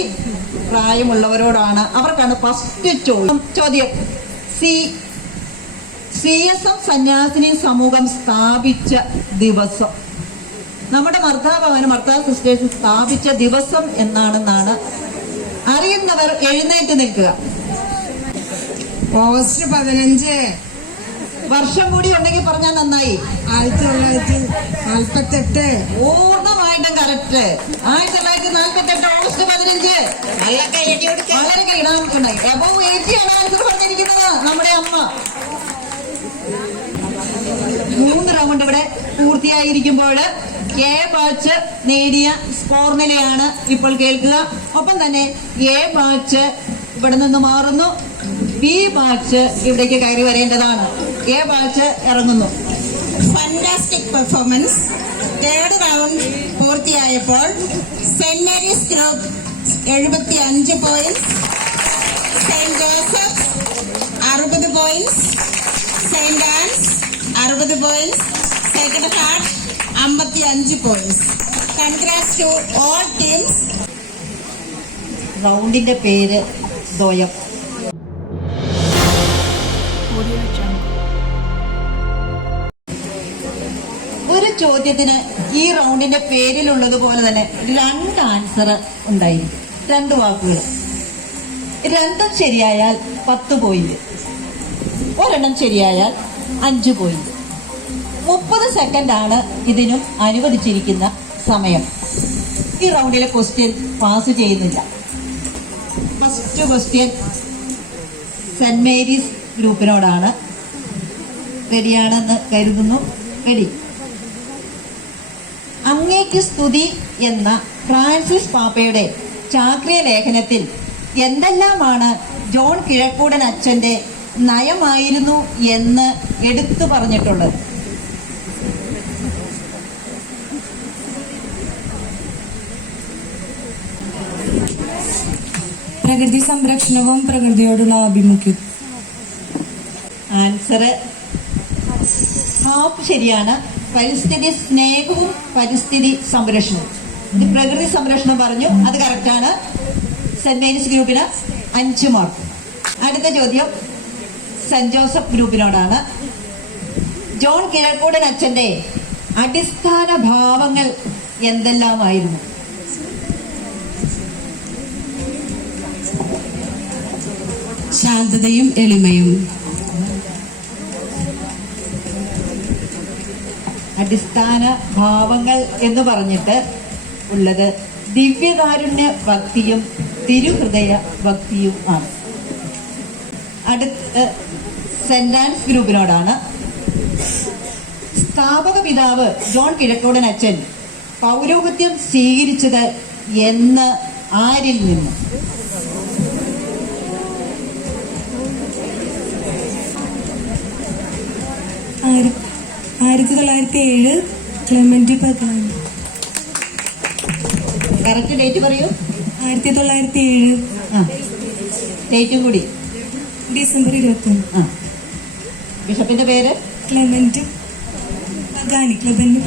പ്രായമുള്ളവരോടാണ്. അവർക്കാണ് ഫസ്റ്റ് ചോദ്യം. CSM സന്യാസിനി സമൂഹം സ്ഥാപിച്ച ദിവസം, നമ്മുടെ മർദ്ദാഭവനം മർദ്ദാ സിസ്റ്റേഴ്സ് സ്ഥാപിച്ച ദിവസം എന്നാണെന്നാണ്. അറിയുന്നവർ എഴുന്നേറ്റ് നിൽക്കുക. ഓഗസ്റ്റ് 15 വർഷം കൂടി ഉണ്ടെങ്കിൽ പറഞ്ഞാൽ നന്നായി. 1948. പൂർണ്ണമായിട്ടും കറക്റ്റ്. 1948 ഓഗസ്റ്റ് 15. വളരെ കൈയിടാണ്ടായി. അപ്പൊ 80 ആണ് ആൻസർ പറഞ്ഞിരിക്കുന്നത് നമ്മുടെ അമ്മ. 3 റൗണ്ട് ഇവിടെ പൂർത്തിയായിരിക്കുമ്പോൾ എ ബാച്ച് നേടിയ സ്കോർ നിലയാണ് ഇപ്പോൾ കേൾക്കുക. ഒപ്പം തന്നെ എ ബാച്ച് ഇവിടെ നിന്ന് മാറുന്നു, ബി ബാച്ച് ഇവിടേക്ക് കയറി വരേണ്ടതാണ്. എ ബാച്ച് ഇറങ്ങുന്നു. Fantastic performance. തേർഡ് റൗണ്ട് പൂർത്തിയായപ്പോൾ saint Mary's group 75 points, saint Joseph 60 points, saint Anne's 60 points, Sacred Heart 55 points. Congrats to all teams. റൗണ്ടിന്റെ പേര് ദ്വയം. ഒരു ചോദ്യത്തിന് ഈ റൗണ്ടിന്റെ പേരിലുള്ളതുപോലെ തന്നെ 2 ആൻസർ ഉണ്ടായിരിക്കും. 2 വാക്കുകൾ. 2 ശരിയായാൽ 10 പോയിന്റ്, ഒരെണ്ണം ശരിയായാൽ 5 പോയിന്റ്. 30 സെക്കൻഡ് ആണ് ഇതിനും അനുവദിച്ചിരിക്കുന്ന സമയം. ഈ റൗണ്ടിലെ ക്വസ്റ്റ്യൻ പാസ് ചെയ്യുന്നില്ല. ഫസ്റ്റ് ക്വസ്റ്റ്യൻ സെന്റ് മേരീസ് ഗ്രൂപ്പിനോടാണ്. റെഡിയാണെന്ന് കരുതുന്നു. റെഡി. അങ്ങേക്ക് സ്തുതി എന്ന ഫ്രാൻസിസ് പാപ്പയുടെ ചാക്രിക ലേഖനത്തിൽ എന്തെല്ലാമാണ് ജോൺ കിഴക്കൂടൻ അച്ഛന്റെ നയമായിരുന്നു എന്ന് എടുത്തു പറഞ്ഞിട്ടുള്ളത്? പ്രകൃതി സംരക്ഷണവും പ്രകൃതിയോടുള്ള ആഭിമുഖ്യം. ആൻസർ ഹാഫ് ശരിയാണ്. പരിസ്ഥിതി സ്നേഹവും പരിസ്ഥിതി സംരക്ഷണവും. ഇത് പ്രകൃതി സംരക്ഷണം പറഞ്ഞു, അത് കറക്റ്റാണ്. സെന്റ് മേരീസ് ഗ്രൂപ്പിന് 5 മാർക്ക്. അടുത്ത ചോദ്യം സെന്റ് ജോസഫ് ഗ്രൂപ്പിനോടാണ്. ജോൺ കിഴക്കൂടൻ അച്ഛന്റെ അടിസ്ഥാന ഭാവങ്ങൾ എന്തെല്ലാമായിരുന്നു? ശാന്തതയും എളിമയും. അടിസ്ഥാന ഭാവങ്ങൾ എന്ന് പറഞ്ഞിട്ട് ഉള്ളത് ദിവ്യകാരുണ്യ ഭക്തിയും തിരുഹൃദയ ഭക്തിയും ആണ്. അടുത്ത് സെന്റ് ആൻസ് ഗ്രൂപ്പിനോടാണ്. സ്ഥാപക പിതാവ് ജോൺ കിഴക്കൂടൻ അച്ഛൻ പൗരോഹിത്യം സ്വീകരിച്ചത് എന്ന് ആരിൽ നിന്ന്? ആയിരത്തി 1907 ക്ലെമന്റ് പഗാനി. കറക്റ്റ് ഡേറ്റ് പറയൂ. 1907 ഡേറ്റും കൂടി. ഡിസംബർ 21. ബിഷപ്പിന്റെ പേര് ക്ലെമന്റ്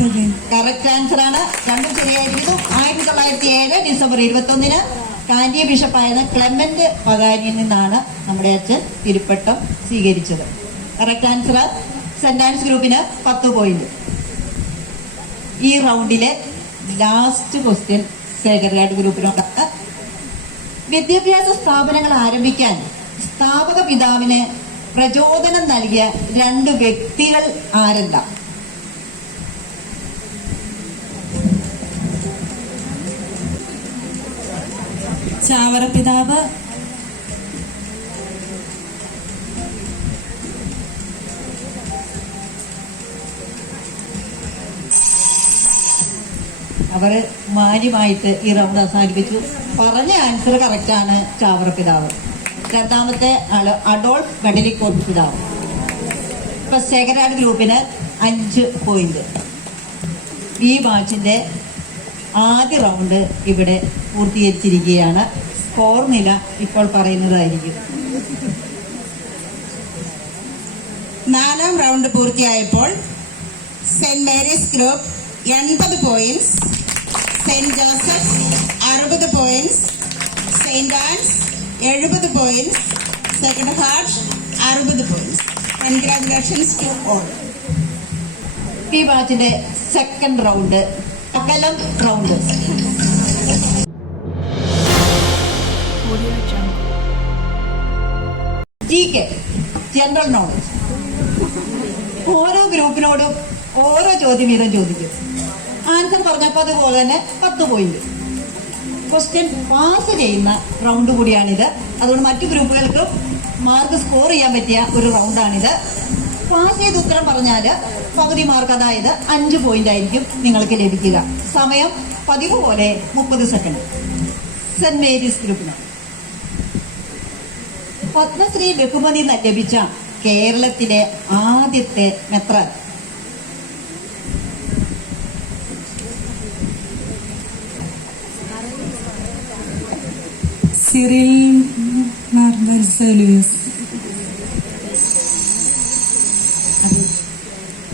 പഗാനി. കറക്റ്റ് ആൻസർ ആണ്. 2 ശരിയായിരുന്നു. 1907 ഡിസംബർ 21 കാന്റിയ ബിഷപ്പായിരുന്ന ക്ലെമന്റ് പഗാനിയിൽ നിന്നാണ് നമ്മുടെ അച്ഛൻ തിരുപ്പട്ടം സ്വീകരിച്ചത്. Correct answer. സെന്റ് ആൻസ് ഗ്രൂപ്പിന് 10 പോയിന്റ്. ഈ റൗണ്ടിലെ ലാസ്റ്റ് ക്വസ്റ്റ്യൻ സേക്രഡ് ഗ്രൂപ്പിനോടാണ്. വിദ്യാഭ്യാസ സ്ഥാപനങ്ങൾ ആരംഭിക്കാൻ സ്ഥാപക പിതാവിന് പ്രചോദനം നൽകിയ 2 വ്യക്തികൾ ആരെല്ലാം? ചാവറ പിതാവ്, അവർ മാന്യമായിട്ട് ഈ റൗണ്ട് അവസാനിപ്പിച്ചു. പറഞ്ഞ ആൻസർ കറക്റ്റാണ്, ചാവറ പിതാവ്. രണ്ടാമത്തെ ആള് അഡോൾഫ് മെഡലിക്കോട്ട് പിതാവ്. ഇപ്പൊ സെക്കൻഡ് ഗ്രൂപ്പിന് 5 പോയിന്റ്. ഈ മാച്ചിന്റെ ആദ്യ റൗണ്ട് ഇവിടെ പൂർത്തീകരിച്ചിരിക്കുകയാണ്. സ്കോർ നില ഇപ്പോൾ പറയുന്നതായിരിക്കും. 4ാം റൗണ്ട് പൂർത്തിയായപ്പോൾ saint Mary's group 80 points, saint Joseph 60 points, saint Anne's 70 points, Sacred Heart 60 points. Congratulations to all. ഈ മാച്ചിന്റെ സെക്കൻഡ് റൗണ്ട് അകലം റൗണ്ട്. GK general knowledge. ഓരോ ഗ്രൂപ്പിനോടും ഓരോ ചോദ്യം വീതം ചോദിക്കും. ആൻസർ പറഞ്ഞപ്പോൾ അതുപോലെ തന്നെ 10 പോയിന്റ്. ക്വസ്റ്റ്യൻ പാസ് ചെയ്യുന്ന റൗണ്ട് കൂടിയാണിത്. അതുകൊണ്ട് മറ്റു ഗ്രൂപ്പുകൾക്കും മാർക്ക് സ്കോർ ചെയ്യാൻ പറ്റിയ ഒരു റൗണ്ടാണിത്. പാസ് ചെയ്ത് ഉത്തരം പറഞ്ഞാൽ പകുതി മാർക്ക്, അതായത് 5 പോയിന്റ് ആയിരിക്കും നിങ്ങൾക്ക് ലഭിക്കുക. സമയം പതിവ് പോലെ 30 സെക്കൻഡ്. സെന്റ് മേരീസ് ഗ്രൂപ്പിന് പത്മശ്രീ ബഹുമതി ലഭിച്ച കേരളത്തിലെ ആദ്യത്തെ മെത്രാൻ. സിറിൽ മാർബൽസലൂസ്.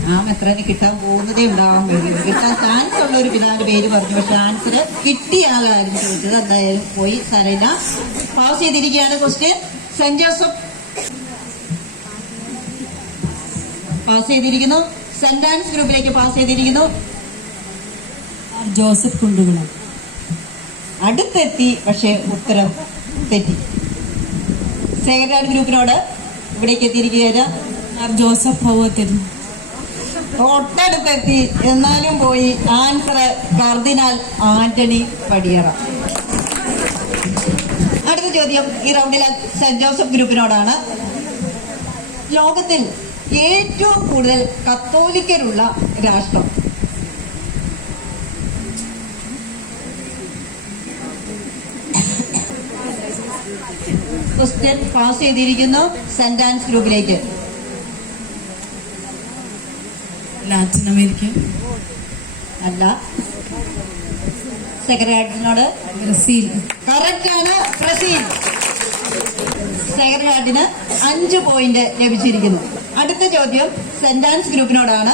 ആ മെത്രാന് കിട്ടാൻ പോകുന്നതേ ഉണ്ടാവാൻ വേണ്ടി കിട്ടാൻ ചാൻസ് ഉള്ള ഒരു പിതാവിന്റെ പേര് പറഞ്ഞു. പക്ഷെ ആൻസർ കിട്ടിയ ആളായിരുന്നു ചോദിച്ചത്. എന്തായാലും പോയി സാരമില്ല. പാസ് ചെയ്തിരിക്കുകയാണ് ക്വസ്റ്റ്യൻ. സെന്റ് ജോസഫ് പാസ് ചെയ്തിരിക്കുന്നു. സെന്റ് ആൻസ് ഗ്രൂപ്പിലേക്ക് പാസ് ചെയ്തിരിക്കുന്നു. ജോസഫ് കുണ്ടുകുളം. അടുത്തെത്തി, പക്ഷെ ഉത്തരം തെറ്റി. സെക്രട്ടറി ഗ്രൂപ്പിനോട് ഇവിടേക്ക് എത്തിയിരിക്കുകയാണ്. ജോസഫ് ഭൗവത്തിൽ. തൊട്ടടുത്തെത്തി, എന്നാലും പോയി. ആൻസർ കർദിനാൾ ആന്റണി പടിയറ. അടുത്ത ചോദ്യം ഈ റൗണ്ടിലെ സെന്റ് ജോസഫ് ഗ്രൂപ്പിനോടാണ്. ലോകത്തിൽ ഏറ്റവും കൂടുതൽ കത്തോലിക്കരുള്ള രാഷ്ട്രം? ക്വസ്റ്റ്യൻ പാസ് ചെയ്തിരിക്കുന്നു സെന്റ് ആൻസ് ഗ്രൂപ്പിലേക്ക്. Latin America. അല്ല. സെക്രട്ടറിനോട് ബ്രസീൽ. കറക്റ്റ് ആണ്, ബ്രസീൽ. സെക്രട്ടറിന് 5 പോയിന്റ് ലഭിച്ചിരിക്കുന്നു. അടുത്ത ചോദ്യം സെന്റ് ആൻസ് ഗ്രൂപ്പിനോടാണ്.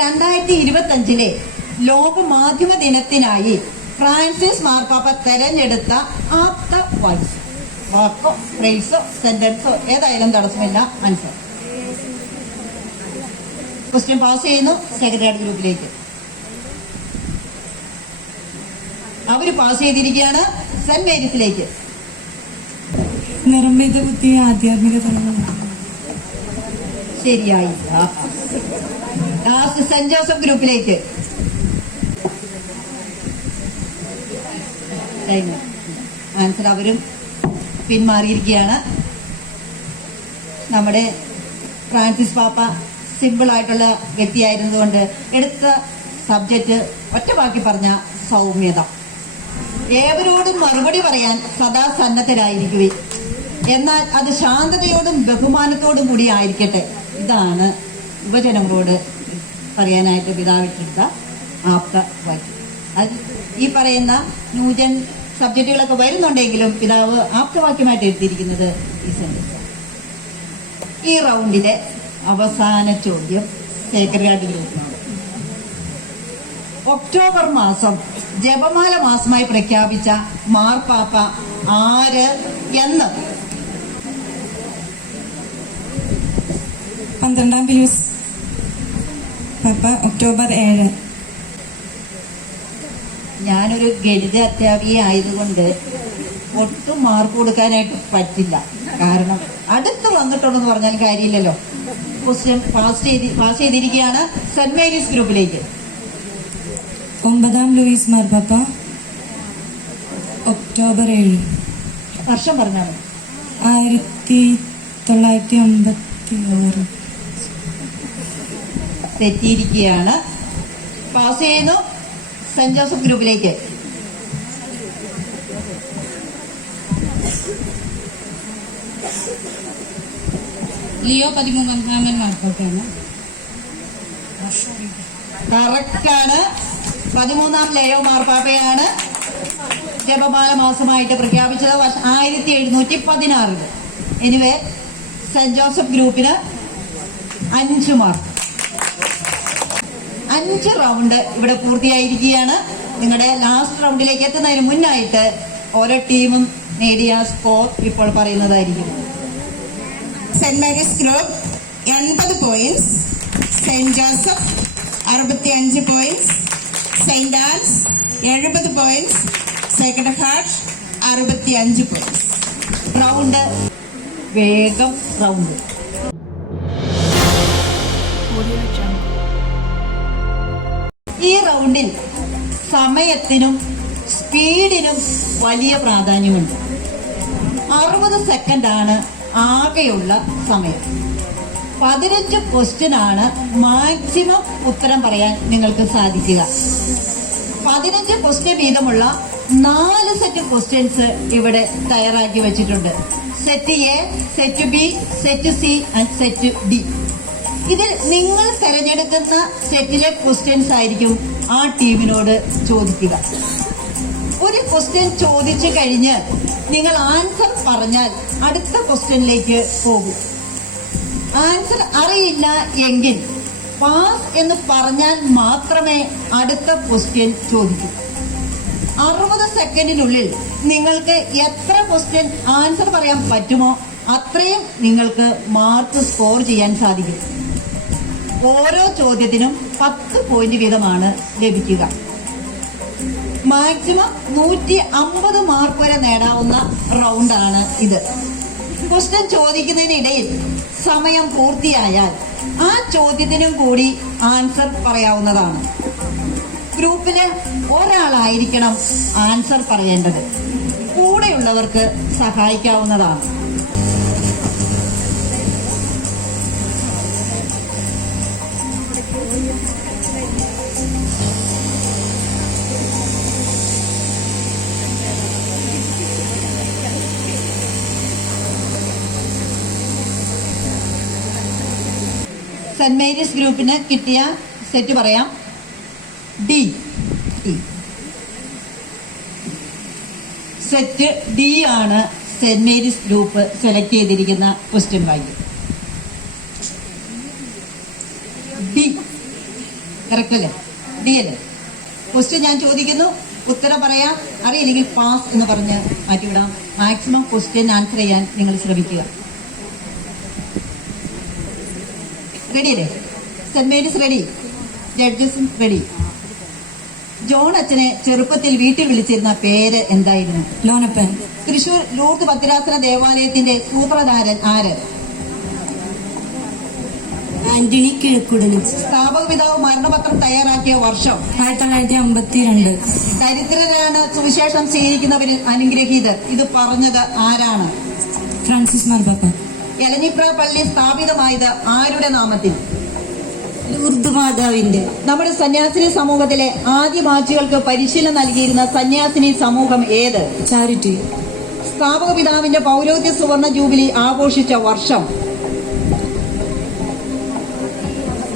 2025 ലോക മാധ്യമ ദിനത്തിനായി ഫ്രാൻസിസ് മാർപ്പാപ്പ തെരഞ്ഞെടുത്ത ആപ്ത വോയിസ്. വാക്കോ ഫ്രേസോ സെന്റൻസോ ഏതായാലും തടസ്സമില്ല. ആൻസർ. ക്വസ്റ്റ്യൻ പാസ് ചെയ്യുന്നു സെക്രട്ടറി ഗ്രൂപ്പിലേക്ക്. അവര് പാസ് ചെയ്തിരിക്കുകയാണ് സെന്റ് മേരീസിലേക്ക്. നിർമ്മിത ബുദ്ധി ആധ്യാത്മിക തലങ്ങൾ. ശരിയായി. ലാസ്റ്റ് സെന്റ് ജോസഫ് ഗ്രൂപ്പിലേക്ക്. ആൻസർ അവരും പിന്മാറിയിരിക്കുകയാണ്. നമ്മുടെ ഫ്രാൻസിസ് പാപ്പ സിമ്പിൾ ആയിട്ടുള്ള വ്യക്തിയായിരുന്നതുകൊണ്ട് എടുത്ത സബ്ജക്റ്റ് ഒറ്റ വാക്കി പറഞ്ഞ സൗമ്യത. ഏവരോടും മറുപടി പറയാൻ സദാ സന്നദ്ധരായിരിക്കുകയും എന്നാൽ അത് ശാന്തതയോടും ബഹുമാനത്തോടും കൂടി ആയിരിക്കട്ടെ. ഇതാണ് യുവജനങ്ങളോട് പറയാനായിട്ട് പിതാവിട്ടെടുത്ത ആപ്ത വാക്യം. അത് ഈ പറയുന്ന ന്യൂജൻ സബ്ജക്റ്റുകളൊക്കെ വരുന്നുണ്ടെങ്കിലും പിതാവ് ആപ്തവാക്യമായിട്ട് എഴുതിയിരിക്കുന്നത് ഈ സെന്റൻസ്. ഈ റൗണ്ടിലെ അവസാന ചോദ്യം സെക്രട്ടറി ഗ്രൂപ്പിനോട്. ഒക്ടോബർ മാസം ജപമാല മാസമായി പ്രഖ്യാപിച്ച മാർപ്പാപ്പ ആര് എന്ന്? 12 പിയൂസ് പാപ്പ ഒക്ടോബർ 7. ഞാനൊരു ഗണിത അധ്യാപിക ആയതുകൊണ്ട് ഒട്ടും മാർക്ക് കൊടുക്കാനായിട്ട് പറ്റില്ല. കാരണം അടുത്ത് വന്നിട്ടുണ്ടെന്ന് പറഞ്ഞാൽ കാര്യമില്ലല്ലോ. ക്വസ്റ്റ്യൻ പാസ് ചെയ്തിരിക്കുകയാണ് സെന്റ് മേരീസ് ഗ്രൂപ്പിലേക്ക്. 9 ലൂയിസ് മാർപ്പാപ്പ. ഒക്ടോബർ 7. വർഷം പറഞ്ഞാൽ 1956. തെറ്റിയിരിക്കുകയാണ്. പാസ് ചെയ്യുന്നു സെന്റ് ജോസഫ് ഗ്രൂപ്പിലേക്ക്. ലിയോ 13 മാർക്കോട്ടാണ്. കറക്റ്റാണ്. 13 ലയോ മാർപ്പാപ്പയാണ് ജപമാല മാസമായിട്ട് പ്രഖ്യാപിച്ചത് 1716. എനിവേ സെന്റ് ജോസഫ് ഗ്രൂപ്പിന് 5 മാർക്ക്. 5 റൗണ്ട് ഇവിടെ പൂർത്തിയായിരിക്കുകയാണ്. നിങ്ങളുടെ ലാസ്റ്റ് റൗണ്ടിലേക്ക് എത്തുന്നതിന് മുന്നായിട്ട് ഓരോ ടീമും നേടിയ സ്കോർ ഇപ്പോൾ പറയുന്നതായിരിക്കും. Saint Mary's group 80 points, saint Joseph 65 points, saint Anne's 70 points, Sacred Heart 65 points. Round വേഗം റൗണ്ട്. ഈ റൗണ്ടിൽ സമയത്തിനും സ്പീഡിനും വലിയ പ്രാധാന്യമുണ്ട്. 60 സെക്കൻഡാണ് ആകെയുള്ള സമയം. 15 ക്വസ്റ്റ്യനാണ് മാക്സിമം ഉത്തരം പറയാൻ നിങ്ങൾക്ക് സാധിക്കുക. 15 ക്വസ്റ്റ്യൻ വീതമുള്ള 4 സെറ്റ് ക്വസ്റ്റ്യൻസ് ഇവിടെ തയ്യാറാക്കി വെച്ചിട്ടുണ്ട്. Set A, set B, set C and set D. ഇതിൽ നിങ്ങൾ തിരഞ്ഞെടുക്കുന്ന സെറ്റിലെ ക്വസ്റ്റ്യൻസ് ആയിരിക്കും ആ ടീമിനോട് ചോദിക്കുക. ഒരു ക്വസ്റ്റ്യൻ ചോദിച്ചു കഴിഞ്ഞ് നിങ്ങൾ ആൻസർ പറഞ്ഞാൽ അടുത്ത ക്വസ്റ്റ്യനിലേക്ക് പോകും. ആൻസർ അറിയില്ല എങ്കിൽ പാസ് എന്ന് പറഞ്ഞാൽ മാത്രമേ അടുത്ത ക്വസ്റ്റ്യൻ ചോദിക്കൂ. 60 സെക്കൻഡിനുള്ളിൽ നിങ്ങൾക്ക് എത്ര ക്വസ്റ്റ്യൻ ആൻസർ പറയാൻ പറ്റുമോ അത്രയും നിങ്ങൾക്ക് മാർക്ക് സ്കോർ ചെയ്യാൻ സാധിക്കും. ഓരോ ചോദ്യത്തിനും 10 പോയിന്റ് വീതമാണ് ലഭിക്കുക. മാക്സിമം 150 മാർക്ക് വരെ നേടാവുന്ന റൗണ്ടാണ് ഇത്. ക്വസ്റ്റ്യൻ ചോദിക്കുന്നതിനിടയിൽ സമയം പൂർത്തിയായാൽ ആ ചോദ്യത്തിനും കൂടി ആൻസർ പറയാവുന്നതാണ്. ഗ്രൂപ്പില് ഒരാളായിരിക്കണം ആൻസർ പറയേണ്ടത്. കൂടെയുള്ളവർക്ക് സഹായിക്കാവുന്നതാണ്. സെന്റ് മേരീസ് ഗ്രൂപ്പിന് കിട്ടിയ സെറ്റ് പറയാം. ഡി. സെറ്റ് ഡി ആണ് സെന്റ് മേരീസ് ഗ്രൂപ്പ് സെലക്ട് ചെയ്തിരിക്കുന്ന ക്വസ്റ്റ്യൻ ബാങ്ക്. ഡി കറക്റ്റ് അല്ലേ? ഡി അല്ലേ? ക്വസ്റ്റ്യൻ ഞാൻ ചോദിക്കുന്നു, ഉത്തരം പറയാം. അറിയില്ലെങ്കിൽ പാസ് എന്ന് പറഞ്ഞ് മാറ്റിവിടാം. മാക്സിമം ക്വസ്റ്റ്യൻ ആൻസർ ചെയ്യാൻ നിങ്ങൾ ശ്രമിക്കുക. റെഡി അല്ലേ? സെന്റ് മേരീസ് റെഡി, ജഡ്ജസും റെഡി. ജോൺ അച്ഛനെ ചെറുപ്പത്തിൽ വീട്ടിൽ വിളിച്ചിരുന്ന പേര് എന്തായിരുന്നു? ലോനപ്പൻ. തൃശൂർ ലൂർദ് ഭദ്രാസന ദേവാലയത്തിന്റെ സൂത്രധാരൻ ആര്? ആന്റണി കിഴക്കുടലും. സ്ഥാപക പിതാവ് മരണപത്രം തയ്യാറാക്കിയ വർഷം 1952. ദരിദ്രരാണ് സുവിശേഷം സ്വീകരിക്കുന്നവരിൽ അനുഗ്രഹീതർ. ഇത് പറഞ്ഞത് ആരാണ്? ഫ്രാൻസിസ് മാർപ്പാപ്പ. എലഞ്ഞിപ്ര പള്ളി സ്ഥാപിതമായത് ആരുടെ നാമത്തിൽ? ലൂർദ് മാതാവിന്റെ. നമ്മുടെ സന്യാസിനി സമൂഹത്തിലെ ആദ്യ ബാച്ചുകൾക്ക് പരിശീലനം നൽകിയിരുന്ന സന്യാസിനി സമൂഹം ഏത്? ചാരിറ്റി. സ്ഥാപക പിതാവിന്റെ പൗരോഹിത്യ സുവർണ ജൂബിലി ആഘോഷിച്ച വർഷം?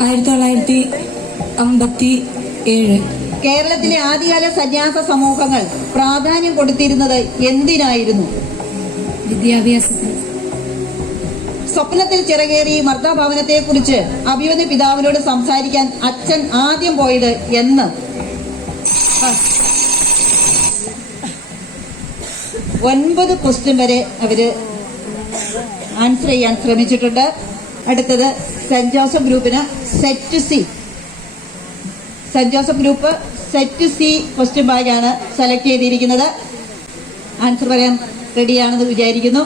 1957. കേരളത്തിലെ ആദ്യകാല സന്യാസ സമൂഹങ്ങൾ പ്രാധാന്യം കൊടുത്തിരുന്നത് എന്തിനായിരുന്നു? വിദ്യാഭ്യാസത്തിന്. സ്വപ്നത്തിൽ ചിറകേറി മർദ്ദാഭവനത്തെ കുറിച്ച് അഭിമന്യ പിതാവിനോട് സംസാരിക്കാൻ അച്ഛൻ ആദ്യം പോയത് എന്ന്? 9 ക്വസ്റ്റ്യൻ വരെ അവര് ആൻസർ ചെയ്യാൻ ശ്രമിച്ചിട്ടുണ്ട്. അടുത്തത് സെന്റ് ജോസഫ് ഗ്രൂപ്പിന് set C. Saint Joseph group set C question ബാഗാണ് സെലക്ട് ചെയ്തിരിക്കുന്നത്. ആൻസർ പറയാൻ റെഡിയാണെന്ന് വിചാരിക്കുന്നു.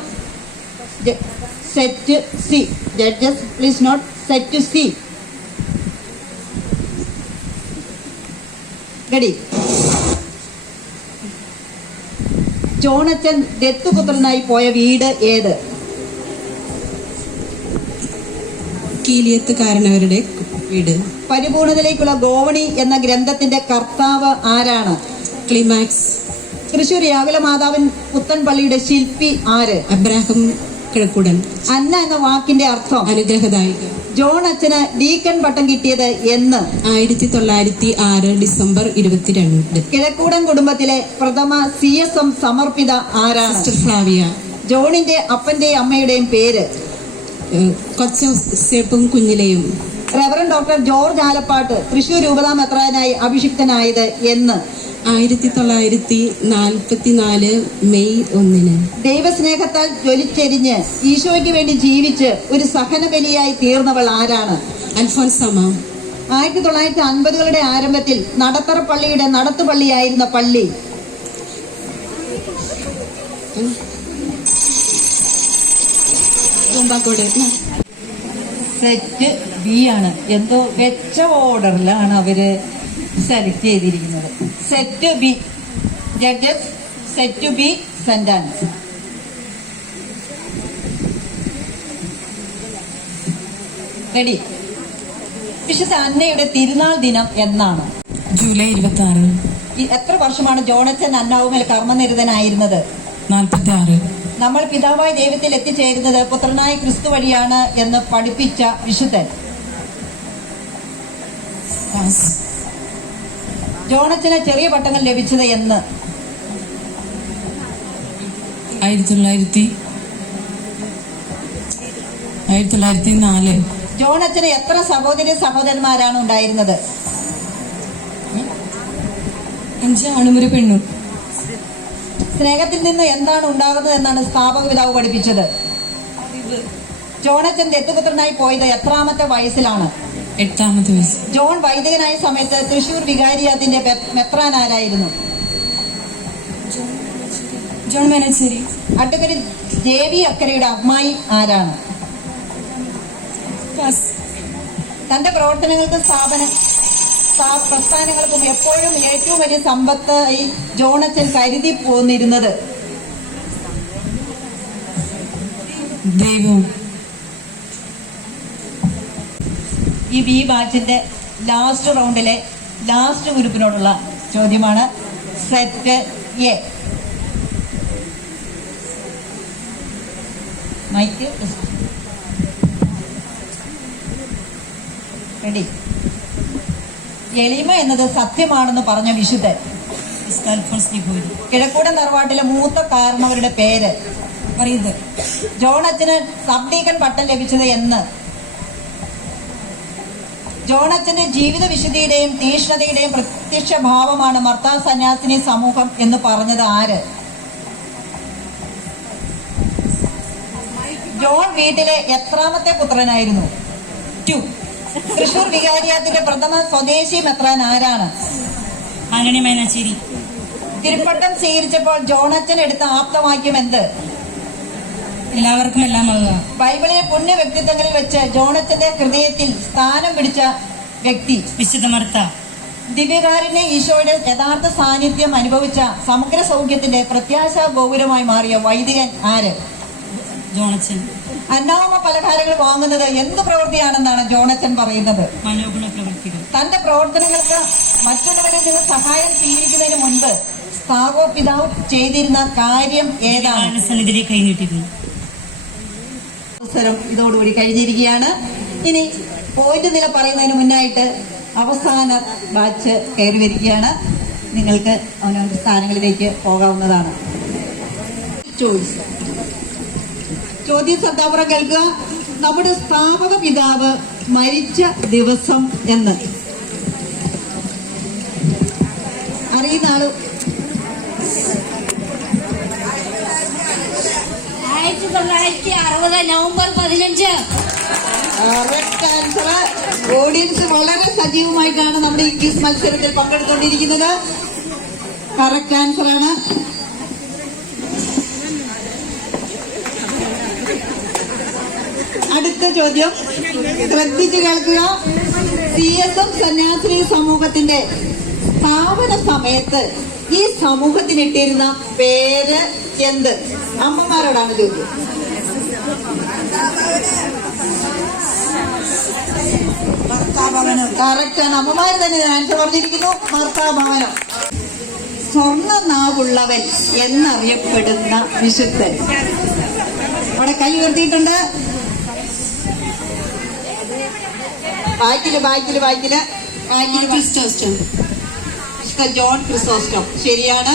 Set C. Judges please note set C. Ready? ജോണച്ചൻ ദത്തുപുത്രനായി പോയ വീട് ഏത്? കീലിയത്തുകാരനവരുടെ വീട്. പരിപൂർണതയിലേക്കുള്ള ഗോവണി എന്ന ഗ്രന്ഥത്തിന്റെ കർത്താവ് ആരാണ്? ക്ലിമാക്സ്. തൃശൂർ യാഗല മാതാവിൻ പുത്തൻപള്ളിയുടെ ശില്പി ആര്? അബ്രാഹം കിഴക്കുടൻ. അന്ന എന്ന വാക്കിന്റെ അർത്ഥം? അനുഗ്രഹദായിക. ജോൺ അച്ഛന് ഡീക്കൻ പട്ടം കിട്ടിയത് എന്ന്? 1906 ഡിസംബർ 22. കിഴക്കൂടൻ കുടുംബത്തിലെ പ്രഥമ CSM സമർപ്പിത ആരാണ്? Sister Flavia. ജോണിന്റെ അപ്പന്റെയും അമ്മയുടെയും പേര്? കൊച്ചേപ്പും കുഞ്ഞിലെയും. Reverend doctor George Alappatt Thrissur രൂപതാ മെത്രാനായി അഭിഷിക്തനായത് എന്ന്? 1944 മെയ് 1. ദൈവസ്നേഹത്താൽ ജ്വലിച്ചെരിഞ്ഞ് ഈശോയ്ക്ക് വേണ്ടി ജീവിച്ച് ഒരു സഹനബലിയായി തീർന്നവൾ ആരാണ്? അൽഫോൻസാമ. 1950കളുടെ ആരംഭത്തിൽ നടത്തറ പള്ളിയുടെ നടത്തുപള്ളിയായിരുന്ന പള്ളി? പൂമ്പാക്കോട്. സെറ്റ് ബി ആണ്. എന്തോ വെച്ച ഓർഡറിലാണ് അവര് സെലക്ട് ചെയ്തിരിക്കുന്നത്. Set B judges, set B sentence. Ready? വിശുദ്ധ അന്നയുടെ തിരുനാൾ ദിനം എന്നാണ്? ജൂലൈ 26. എത്ര വർഷമാണ് ജോണച്ചൻ അന്നാവുമേൽ കർമ്മനിരതനായിരുന്നത്? 46. നമ്മൾ പിതാവായ ദൈവത്തിൽ എത്തിച്ചേരുന്നത് പുത്രനായ ക്രിസ്തു വഴിയാണ് എന്ന് പഠിപ്പിച്ച വിശുദ്ധൻ? ജോണച്ചന് ചെറിയ പട്ടങ്ങൾ ലഭിച്ചത് എന്ന്? 1904. ജോണച്ചന് എത്ര സഹോദരി സഹോദരന്മാരാണ് ഉണ്ടായിരുന്നത്? 5 ആണും ഒരു പെണ്ണും. സ്നേഹത്തിൽ നിന്ന് എന്താണ് ഉണ്ടാകുന്നത് എന്നാണ് സ്ഥാപക പിതാവ് പഠിപ്പിച്ചത്? ജോണച്ചൻ ദത്തുപുത്രനായി പോയത് എത്രാമത്തെ വയസ്സിലാണ്? 8ാമത്തെ വയസ്സ്. ജോൺ വൈദികനായ സമയത്ത് തൃശൂർ വികാരിയാത്തിന്റെ മെത്രാൻ ആരായിരുന്നു? ജോൺ മേനച്ചേരി. അട്ടുകരി ദേവി അക്കരയുടെ അമ്മായി ആരാണ്? തന്റെ പ്രവർത്തനങ്ങൾക്കും പ്രസ്ഥാനങ്ങൾക്കും എപ്പോഴും ഏറ്റവും വലിയ സമ്പത്തായി ജോണച്ചൻ കരുതി പോന്നിരുന്നത്? ദൈവം. ഈ ബി ബാച്ചിന്റെ ലാസ്റ്റ് റൗണ്ടിലെ ലാസ്റ്റ് ഗ്രൂപ്പിനോടുള്ള ചോദ്യമാണ്. Set A. Mike ready? എളിമ എന്നത് സത്യമാണെന്ന് പറഞ്ഞ വിശുദ്ധൻ? കിഴക്കൂടൻ തറവാട്ടിലെ മൂത്ത കാരണവരുടെ പേര്? ജോണച്ചന് സബ് ഡീക്കൻ പട്ടം ലഭിച്ചത് എന്ന്? ജോണച്ചന്റെ ജീവിത വിശുദ്ധിയുടെയും തീഷ്ണതയുടെയും പ്രത്യക്ഷ ഭാവമാണ് മർത്താ സന്യാസിനി സമൂഹം എന്ന് പറഞ്ഞത് ആര്? ജോൺ വീട്ടിലെ എത്രാമത്തെ പുത്രനായിരുന്നു? 2. തൃശൂർ വികാരിയാത്തിന്റെ പ്രഥമ സ്വദേശി മെത്രാൻ ആരാണ്? ആന്റണി മേനച്ചേരി. തിരുപ്പട്ടം സ്വീകരിച്ചപ്പോൾ ജോണച്ചൻ എടുത്ത ആപ്തവാക്യം എന്ത്? എല്ലാവർക്കും എല്ലാം ആവുക. ബൈബിളിലെ പുണ്യ വ്യക്തിത്വങ്ങളിൽ വെച്ച് ജോണച്ചന്റെ ഹൃദയത്തിൽ സ്ഥാനം പിടിച്ച വ്യക്തി? വിശുദ്ധ മർത്ത. ദിവ്യകാരുണ്യ ഈശോയുടെ യഥാർത്ഥ സാന്നിധ്യം അനുഭവിച്ച സമഗ്ര സൗഖ്യത്തിന്റെ പ്രത്യാശാ ഗോപുരമായി മാറിയ വൈദികൻ ആര്? ജോണച്ചൻ. അന്നാമ പലഹാരങ്ങൾ വാങ്ങുന്നത് എന്ത് പ്രവൃത്തിയാണെന്നാണ് ജോണച്ചൻ പറയുന്നത്? മനോഗുണ പ്രവൃത്തികൾ. തന്റെ പ്രവർത്തനങ്ങൾക്ക് മറ്റുള്ളവരിൽ നിന്ന് സഹായം സ്വീകരിക്കുന്നതിന് മുൻപ് സ്ഥാപക പിതാവ് ചെയ്തിരുന്ന കാര്യം ഏതാണ്? സന്നിധിയെ കൈനീട്ടിരുന്നു. അവസരം ഇതോടുകൂടി കഴിഞ്ഞിരിക്കുകയാണ്. ഇനി പോയിന്റ് നില പറയുന്നതിന് മുന്നായിട്ട് അവസാന ബാച്ച് കയറി വരികയാണ്. നിങ്ങൾക്ക് അവനവന്റെ സ്ഥാനങ്ങളിലേക്ക് പോകാവുന്നതാണ്. ചോദ്യം ശ്രദ്ധാപൂർവ്വം കേൾക്കുക. നമ്മുടെ സ്ഥാപക പിതാവ് മരിച്ച ദിവസം എന്ന് അറിയുന്ന ആള്? 1960 നവംബർ 15. Correct answer. ഓഡിയൻസ് വളരെ സജീവമായിട്ടാണ് നമ്മുടെ ഈ ക്വിസ് മത്സരത്തിൽ പങ്കെടുത്തുകൊണ്ടിരിക്കുന്നത്. കറക്റ്റ് ആൻസർ ആണ്. അടുത്ത ചോദ്യം ശ്രദ്ധിച്ചു കേൾക്കുക. CSM സന്യാസിനി സമൂഹത്തിന്റെ സ്ഥാപന സമയത്ത് ഈ സമൂഹത്തിനിട്ടിരുന്ന പേര് എന്ത്? അമ്മമാരോടാണ് ചോദ്യം. കറക്റ്റാണ്, അമ്മമാർ തന്നെ ആൻസർ പറഞ്ഞിരിക്കുന്നു. ഭർത്താഭവനം. സ്വർണ്ണ നാവുള്ളവൻ എന്നറിയപ്പെടുന്ന വിശുദ്ധൻ അവിടെ കൈ ഉയർത്തിയിട്ടുണ്ട്. ബാക്കില് ജോൺ ക്രിസോസ്റ്റം. ശരിയാണ്.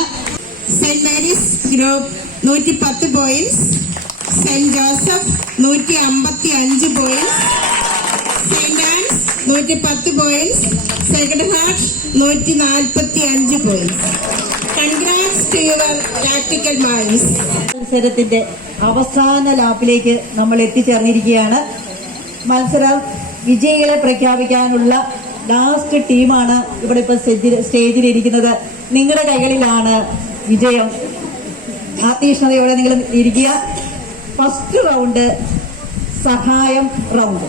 Saint Mary's group 110 points, saint Joseph 155 points, saint Anne's 110 points, Sacred Heart 145 points. Congrats to your practical minds. മത്സരത്തിന്റെ അവസാന ലാപ്പിലേക്ക് നമ്മൾ എത്തിച്ചേർന്നിരിക്കുകയാണ്. മത്സര വിജയികളെ പ്രഖ്യാപിക്കാനുള്ള ലാസ്റ്റ് ടീമാണ് ഇവിടെ ഇപ്പൊ സ്റ്റേജിലിരിക്കുന്നത്. നിങ്ങളുടെ കൈകളിലാണ് വിജയം. ആത്മീഷ്ണതയോടെ നിങ്ങൾ ഇരിക്കുക. ഫസ്റ്റ് റൗണ്ട് സഹായം റൗണ്ട്.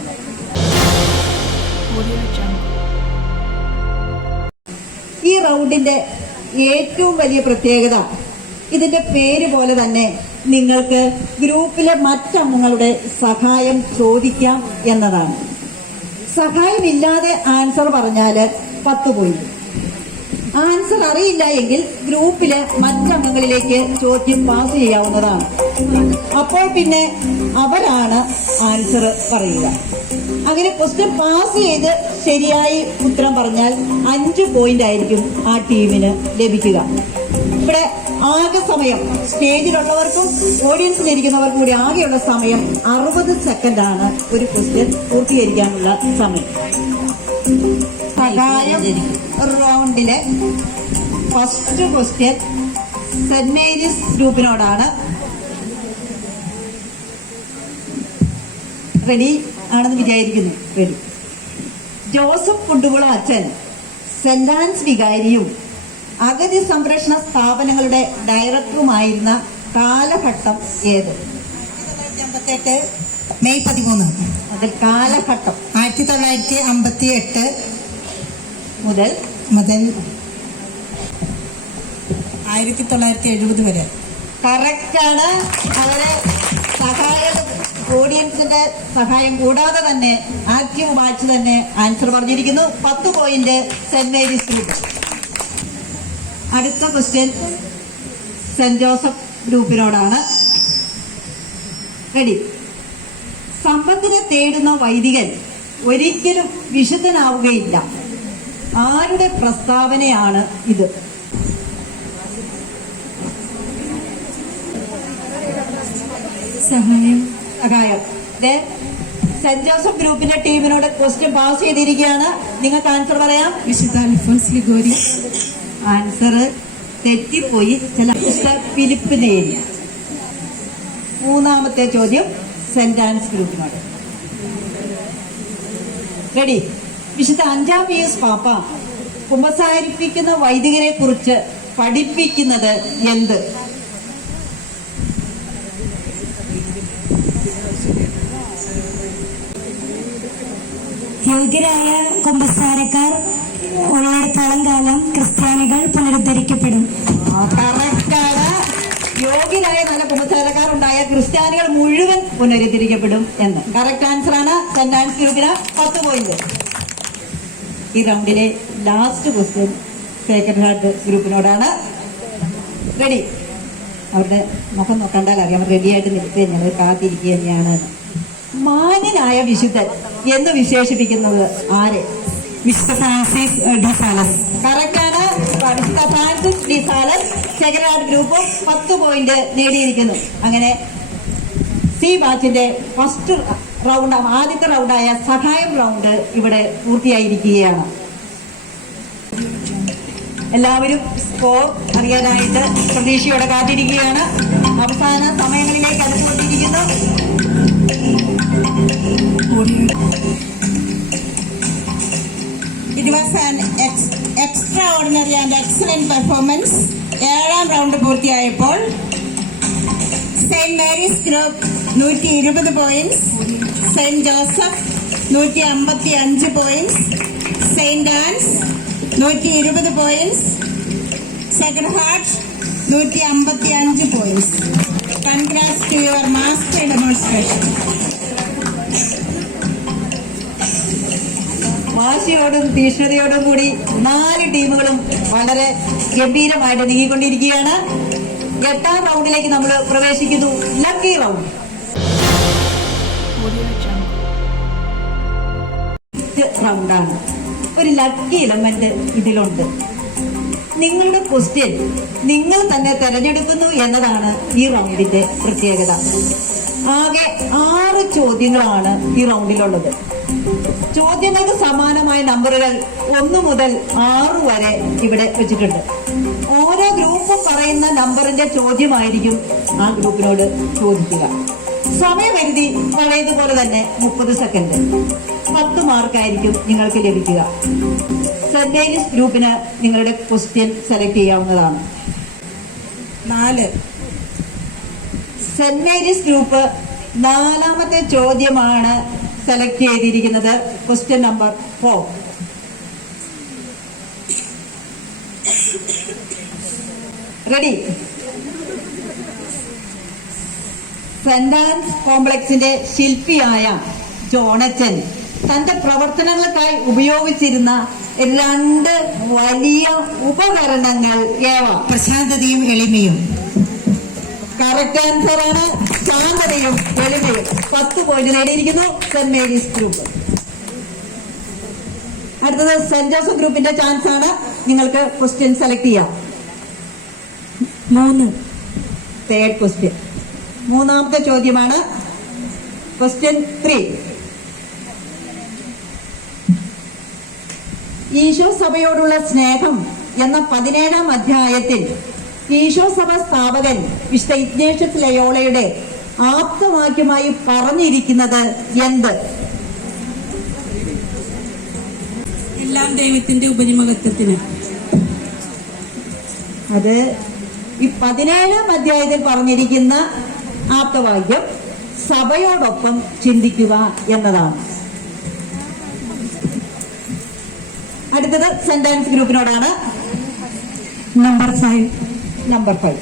ഈ റൗണ്ടിന്റെ ഏറ്റവും വലിയ പ്രത്യേകത ഇതിന്റെ പേര് പോലെ തന്നെ നിങ്ങൾക്ക് ഗ്രൂപ്പിലെ മറ്റംഗങ്ങളുടെ സഹായം ചോദിക്കാം എന്നതാണ്. സഹായമില്ലാതെ ആൻസർ പറഞ്ഞാല് 10 പോയിന്റ്. ആൻസർ അറിയില്ല എങ്കിൽ ഗ്രൂപ്പിലെ മറ്റംഗങ്ങളിലേക്ക് ചോദ്യം പാസ് ചെയ്യാവുന്നതാണ്. അപ്പോൾ പിന്നെ അവരാണ് ആൻസർ പറയുക. അങ്ങനെ ക്വസ്റ്റ്യൻ പാസ് ചെയ്ത് ശരിയായി ഉത്തരം പറഞ്ഞാൽ 5 പോയിന്റ് ആയിരിക്കും ആ ടീമിന് ലഭിക്കുക. ഇവിടെ ആകെ സമയം സ്റ്റേജിലുള്ളവർക്കും ഓഡിയൻസിലിരിക്കുന്നവർക്കും കൂടി ആകെയുള്ള സമയം 60 സെക്കൻഡാണ് ഒരു ക്വസ്റ്റ്യൻ പൂർത്തീകരിക്കാനുള്ള സമയം. സഹായം round first question Saint Mary's ഗ്രൂപ്പിനോടാണ്. റെഡി ആണെന്ന് വിചാരിക്കുന്നു. റെഡി. ജോസഫ് കുണ്ടുകുള അച്ഛൻ സെന്റ് ആൻസ് വികാരിയും അഗതി സംരക്ഷണ സ്ഥാപനങ്ങളുടെ ഡയറക്ടറുമായിരുന്ന കാലഘട്ടം ഏത്? 1958 മെയ് 13 അതിൽ കാലഘട്ടം 1958 മുതൽ 1970 വരെ. കറക്റ്റാണ്. അവരെ ഓഡിയൻസിന്റെ സഹായം കൂടാതെ തന്നെ ആക്റ്റീവ് വാച്ച് തന്നെ ആൻസർ പറഞ്ഞിരിക്കുന്നു. 10 പോയിന്റ് സെന്റ് മേരീസ് ഗ്രൂപ്പ്. അടുത്ത ക്വസ്റ്റ്യൻ സെന്റ് ജോസഫ് ഗ്രൂപ്പിനോടാണ്. റെഡി. സമ്പത്തിനെ തേടുന്ന വൈദികൻ ഒരിക്കലും വിശുദ്ധനാവുകയില്ല. ആരുടെ പ്രസ്താവനയാണ് ഇത്? സഹായം. സെന്റ് ജോസഫ് ഗ്രൂപ്പിന്റെ ടീമിനോട് ക്വസ്റ്റ്യൻ പാസ് ചെയ്തിരിക്കുകയാണ്. നിങ്ങൾക്ക് ആൻസർ പറയാം. വിശുദ്ധ അൽഫോൻസ് ലിഗോരി. ആൻസർ തെറ്റിപ്പോയി. മിസ്റ്റർ ഫിലിപ്പ് നേരി. മൂന്നാമത്തെ ചോദ്യം സെന്റ് ആൻസ് ഗ്രൂപ്പിനോട്. റെഡി. വിശുദ്ധ 5-ാം പീയൂസ് പാപ്പ കുമ്പസാരിപ്പിക്കുന്ന വൈദികരെ കുറിച്ച് പഠിപ്പിക്കുന്നത് എന്ത്? യോഗ്യരായ കുമ്പസാരക്കാർ ഉള്ളിടത്തോളം കാലം ക്രിസ്ത്യാനികൾ പുനരുദ്ധരിക്കപ്പെടും. കറക്റ്റാണ്. യോഗ്യരായ നല്ല കുമ്പസാരക്കാർ ഉണ്ടായ ക്രിസ്ത്യാനികൾ മുഴുവൻ പുനരുദ്ധരിക്കപ്പെടും എന്ന് കറക്റ്റ് ആൻസർ ആണ്. സെന്റ് ആൻസ് ഗ്രൂപ്പിന് 10 പോയിന്റ്. ഈ റൗണ്ടിലെ ലാസ്റ്റ് ക്വസ്റ്റ്യൻ സേക്രഡ് ഹാർട്ട് ഗ്രൂപ്പിനോടാണ്. റെഡി. അവരുടെ മുഖം നോക്കണ്ടാൽ അറിയാം അവർ റെഡിയായിട്ട് നിൽക്കുക, ഞങ്ങൾ കാത്തിരിക്കുക തന്നെയാണ്. മാന്യനായ വിശുദ്ധൻ എന്ന് വിശേഷിപ്പിക്കുന്നത് ആരെ? വിശുദ്ധ ഫ്രാൻസിസ് ഡി സാലസ്. കറക്റ്റാണ്. വിശുദ്ധ Francis de Sales. Sacred heart ഗ്രൂപ്പും 10 പോയിന്റ് നേടിയിരിക്കുന്നു. അങ്ങനെ സി ബാച്ചിന്റെ ഫസ്റ്റ് റൗണ്ട്, ആദ്യത്തെ റൗണ്ടായ സഹായം റൗണ്ട് ഇവിടെ പൂർത്തിയായിരിക്കുകയാണ്. എല്ലാവരും സ്കോർ അറിയാനായിട്ട് പ്രതീക്ഷയോടെ കാത്തിരിക്കുകയാണ്. അവസാന സമയങ്ങളിലേക്ക് അടുത്തുകൊണ്ടിരിക്കുന്നു. It was an extraordinary and excellent performance. 7-ാം റൗണ്ട് പൂർത്തിയായപ്പോൾ saint Mary's group 120 points, saint Joseph 155 points, saint Anne's 120 points, Sacred Heart 155 points. Congrats to your master demonstration. വാശിയോടും തീഷ്ണതയോടും കൂടി 4 ടീമുകളും വളരെ ഗംഭീരമായിട്ട് നീങ്ങിക്കൊണ്ടിരിക്കുകയാണ്. 8ാം റൗണ്ടിലേക്ക് നമ്മൾ പ്രവേശിക്കുന്നു. Lucky round. റൗണ്ടാണ്. ഒരു ലക്കി എലമെന്റ് ഇതിലുണ്ട്. നിങ്ങളുടെ ക്വസ്റ്റ്യൻ നിങ്ങൾ തന്നെ തെരഞ്ഞെടുക്കുന്നു എന്നതാണ് ഈ റൗണ്ടിന്റെ പ്രത്യേകത. ആകെ 6 ചോദ്യങ്ങളാണ് ഈ റൗണ്ടിലുള്ളത്. ചോദ്യങ്ങൾക്ക് സമാനമായ നമ്പറുകൾ 1 മുതൽ 6 വരെ ഇവിടെ വെച്ചിട്ടുണ്ട്. ഓരോ ഗ്രൂപ്പും പറയുന്ന നമ്പറിന്റെ ചോദ്യമായിരിക്കും ആ ഗ്രൂപ്പിനോട് ചോദിക്കുക. സമയപരിധി പഴയതുപോലെ തന്നെ 30 സെക്കൻഡ്. 10 മാർക്കായിരിക്കും നിങ്ങൾക്ക് ലഭിക്കുക. സെന്റ് മേരീസ് ഗ്രൂപ്പിന് നിങ്ങളുടെ ക്വസ്റ്റ്യൻ സെലക്ട് ചെയ്യാവുന്നതാണ്. 4. സെന്റ് മേരീസ് ഗ്രൂപ്പ് 4ാമത്തെ ചോദ്യമാണ് സെലക്ട് ചെയ്തിരിക്കുന്നത്. Question number 4. Ready? Saint Ans കോംപ്ലക്സിന്റെ ശില്പിയായ ജോണച്ചൻ തന്റെ പ്രവർത്തനങ്ങൾക്കായി ഉപയോഗിച്ചിരുന്ന 2 വലിയ ഉപകരണങ്ങൾ ഏവ? പ്രശാന്തതയും എളിമയും. കറക്റ്റ് ആൻസർ ആണ്. ശാന്തതയും എളിമയും. 10 പോയിന്റ് നേടിയിരിക്കുന്നു സെന്റ് മേരീസ് ഗ്രൂപ്പ്. അടുത്തത് സെന്റ് ജോസഫ് ഗ്രൂപ്പിന്റെ ചാൻസ് ആണ്. നിങ്ങൾക്ക് ക്വസ്റ്റ്യൻ സെലക്ട് ചെയ്യാം. 3. Third question. 3ാമത്തെ ചോദ്യമാണ്. ക്വസ്റ്റ്യൻ 3. ഈശോ സഭയോടുള്ള സ്നേഹം എന്ന 17ാം അധ്യായത്തിൽ ഈശോ സഭ സ്ഥാപകൻ വിശുദ്ധ ഇഗ്നേഷ്യസ് ലയോളയുടെ ആപ്തവാക്യമായി പറഞ്ഞിരിക്കുന്നത് എന്ത്? എല്ലാം ദൈവത്തിന്റെ ഉപരിമകത്വത്തിന്. അത് ഈ 17ാം അധ്യായത്തിൽ പറഞ്ഞിരിക്കുന്ന ആപ്തവാക്യം സഭയോടൊപ്പം ചിന്തിക്കുക എന്നതാണ്. അടുത്തത് സെന്റ് ആൻസ് ഗ്രൂപ്പിനോടാണ്. നമ്പർ 5. നമ്പർ 5.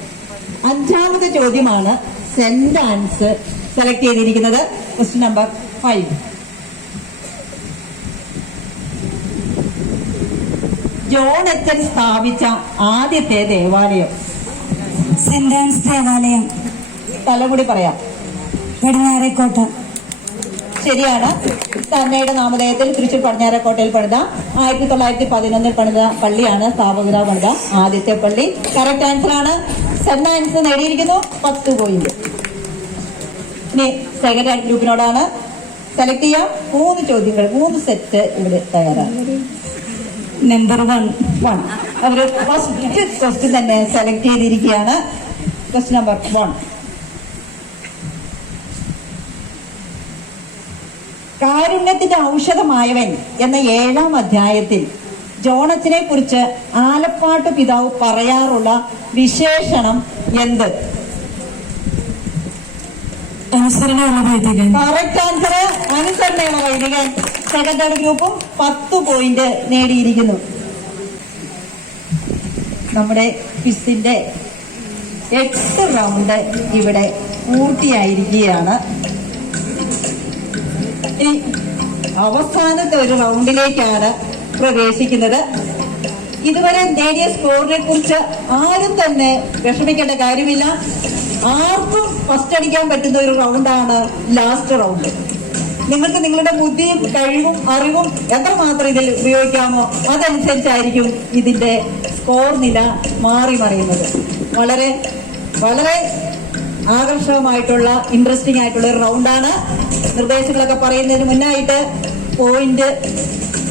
5ാമത്തെ ചോദ്യമാണ് സെന്റ് ആൻസ് സെലക്ട് ചെയ്തിരിക്കുന്നത്. Question number 5. ജോണച്ചൻ സ്ഥാപിച്ച ആദ്യത്തെ ദേവാലയം? സെന്റ് ആൻസ് ദേവാലയം, തലമുടി പറയാം. പടിഞ്ഞാറേക്കോട്ട. ശരിയാണ്. തന്നയുടെ നാമധേയത്തിൽ തൃശ്ശൂർ പടിഞ്ഞാറേക്കോട്ടയിൽ പണിത 1911 പണിത പള്ളിയാണ് സ്ഥാപകത പണിത ആദ്യത്തെ പള്ളി. കറക്റ്റ് ആൻസർ ആണ്. സെന്റ് ആൻസ് നേടിയിരിക്കുന്നു 10 പോയിന്റ്. ഇനി സെക്കൻഡ് ഗ്രൂപ്പിനോടാണ്. സെലക്ട് ചെയ്യാം. 3 ചോദ്യങ്ങൾ, 3 സെറ്റ് ഇവിടെ തയ്യാറാണ്. നമ്പർ 1. അവര് ഫസ്റ്റ് ക്വസ്റ്റ്യൻ തന്നെ സെലക്ട് ചെയ്തിരിക്കുകയാണ്. Question number 1. കാരുണ്യത്തിന്റെ ഔഷധമായവൻ എന്ന 7ാം അധ്യായത്തിൽ ജോണച്ചനെ കുറിച്ച് ആലപ്പാട്ട് പിതാവ് പറയാറുള്ള വിശേഷണം എന്ത്? അനുസരണയുള്ള വൈദികൻ. Correct answer. അനുസരണയുള്ള വൈദികൻ. സെക്കൻഡ് ഗ്രൂപ്പും 10 പോയിന്റ് നേടിയിരിക്കുന്നു. നമ്മുടെ ക്വിസിന്റെ 8 റൗണ്ട് ഇവിടെ പൂർത്തിയായിരിക്കുകയാണ്. ഇനി അവസാനത്തെ ഒരു റൗണ്ടിലേക്കാണ് പ്രവേശിക്കുന്നത്. ഇതുവരെ നേടിയ സ്കോറിനെ കുറിച്ച് ആരും തന്നെ വിഷമിക്കേണ്ട കാര്യമില്ല. ആർക്കും ഫസ്റ്റ് അടിക്കാൻ പറ്റുന്ന ഒരു റൗണ്ടാണ് ലാസ്റ്റ് റൗണ്ട്. നിങ്ങൾക്ക് നിങ്ങളുടെ ബുദ്ധിയും കഴിവും അറിവും എത്രമാത്രം ഇതിൽ ഉപയോഗിക്കാമോ അതനുസരിച്ചായിരിക്കും ഇതിന്റെ സ്കോർ നില മാറി മറിയുന്നത്. വളരെ വളരെ ആകർഷകമായിട്ടുള്ള ഇൻട്രസ്റ്റിംഗ് ആയിട്ടുള്ള ഒരു റൗണ്ടാണ്. നിർദ്ദേശങ്ങളൊക്കെ പറയുന്നതിന് മുന്നായിട്ട് പോയിന്റ്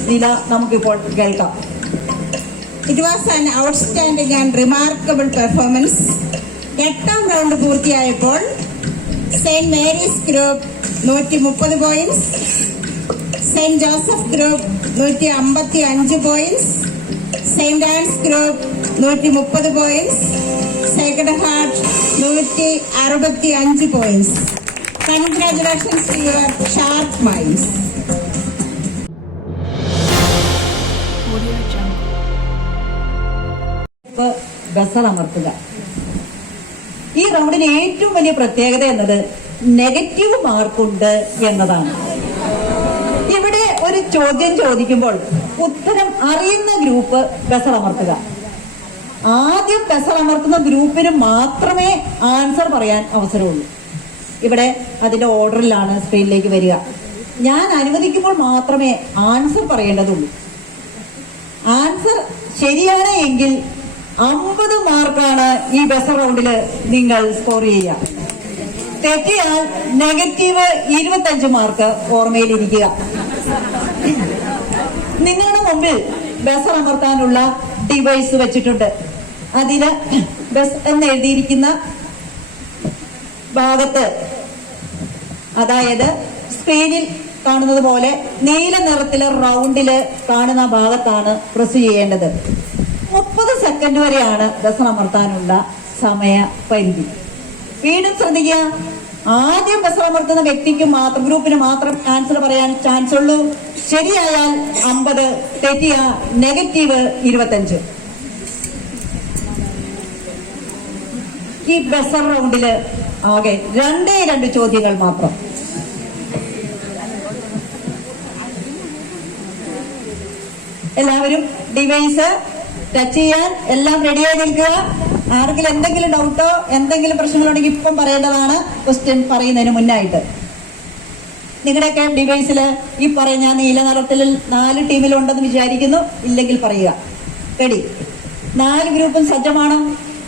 നില നമുക്കിപ്പോൾ കേൾക്കാം. It was an outstanding and remarkable performance. 8ാം റൗണ്ട് പൂർത്തിയായപ്പോൾ saint Mary's group 130 points, saint Joseph group 155 points, saint Ann's group 130 points, Sacred heart 165 points. Congratulations to your sharp minds. Buzzer അമർത്തുക. ഈ റൗണ്ടിന് ഏറ്റവും വലിയ പ്രത്യേകത എന്നത് നെഗറ്റീവ് മാർക്കുണ്ട് എന്നതാണ്. ഇവിടെ ഒരു ചോദ്യം ചോദിക്കുമ്പോൾ ഉത്തരം അറിയുന്ന ഗ്രൂപ്പ് ബസർ അമർത്തുക. ആദ്യം ബസർ അമർത്തുന്ന ഗ്രൂപ്പിന് മാത്രമേ ആൻസർ പറയാൻ അവസരമുള്ളൂ. ഇവിടെ അതിന്റെ ഓർഡറിലാണ് സ്ക്രീനിലേക്ക് വരിക. ഞാൻ അനുവദിക്കുമ്പോൾ മാത്രമേ ആൻസർ പറയേണ്ടതുള്ളൂ. ആൻസർ ശരിയാണ് എങ്കിൽ 50 മാർക്കാണ് ഈ ബസർ റൗണ്ടിൽ നിങ്ങൾ സ്കോർ ചെയ്യുക. തെറ്റിയാൽ നെഗറ്റീവ് 25 മാർക്ക് ഓർമ്മയിലിരിക്കുക. നിങ്ങളുടെ മുമ്പിൽ ബസർ അമർത്താനുള്ള ഡിവൈസ് വെച്ചിട്ടുണ്ട്. അതിന് ബസ് എന്ന് എഴുതിയിരിക്കുന്ന ഭാഗത്ത്, അതായത് സ്ക്രീനിൽ കാണുന്നത് പോലെ നീല നിറത്തിലെ റൗണ്ടില് കാണുന്ന ഭാഗത്താണ് പ്രസ് ചെയ്യേണ്ടത്. 30 സെക്കൻഡ് വരെയാണ് ബസർ അമർത്താനുള്ള സമയപരിധി. വീണ്ടും ശ്രദ്ധിക്കുക, ആദ്യം ബസർ അമർത്തുന്ന വ്യക്തിക്ക് മാത്രം, ഗ്രൂപ്പിന് മാത്രം ആൻസർ പറയാൻ ചാൻസ് ഉള്ളൂ. ശരിയായാൽ 50, തെറ്റിയ നെഗറ്റീവ് 25. ഈ ബസർ റൗണ്ടില് ആകെ 2 ചോദ്യങ്ങൾ മാത്രം. എല്ലാവരും ഡിവൈസ് ടച്ച് ചെയ്യാൻ എല്ലാം റെഡിയായി നിൽക്കുക. ആർക്കെങ്കിലും എന്തെങ്കിലും ഡൗട്ടോ എന്തെങ്കിലും പ്രശ്നങ്ങളുണ്ടെങ്കിൽ ഇപ്പം പറയേണ്ടതാണ്, ക്വസ്റ്റ്യൻ പറയുന്നതിന് മുന്നായിട്ട്. നിങ്ങളുടെയൊക്കെ ഡിവൈസിൽ ഈ പറഞ്ഞ നീല നിറത്തിൽ 4 ടീമിലുണ്ടെന്ന് വിചാരിക്കുന്നു. ഇല്ലെങ്കിൽ പറയുക. റെഡി? 4 ഗ്രൂപ്പും സജ്ജമാണോ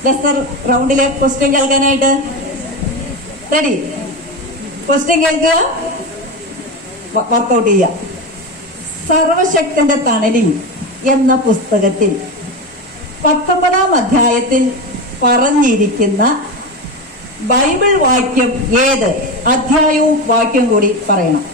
ബസർ റൗണ്ടിലെ ക്വസ്റ്റ്യൻ കേൾക്കാനായിട്ട്? റെഡി? ക്വസ്റ്റ്യൻ കേൾക്കുക, വർക്കൗട്ട് ചെയ്യുക. സർവശക്തന്റെ തണലിൽ എന്ന പുസ്തകത്തിൽ 19-ാം അധ്യായത്തിൽ പറഞ്ഞിരിക്കുന്ന ബൈബിൾ വാക്യം ഏത്? അധ്യായവും വാക്യം കൂടി പറയണം.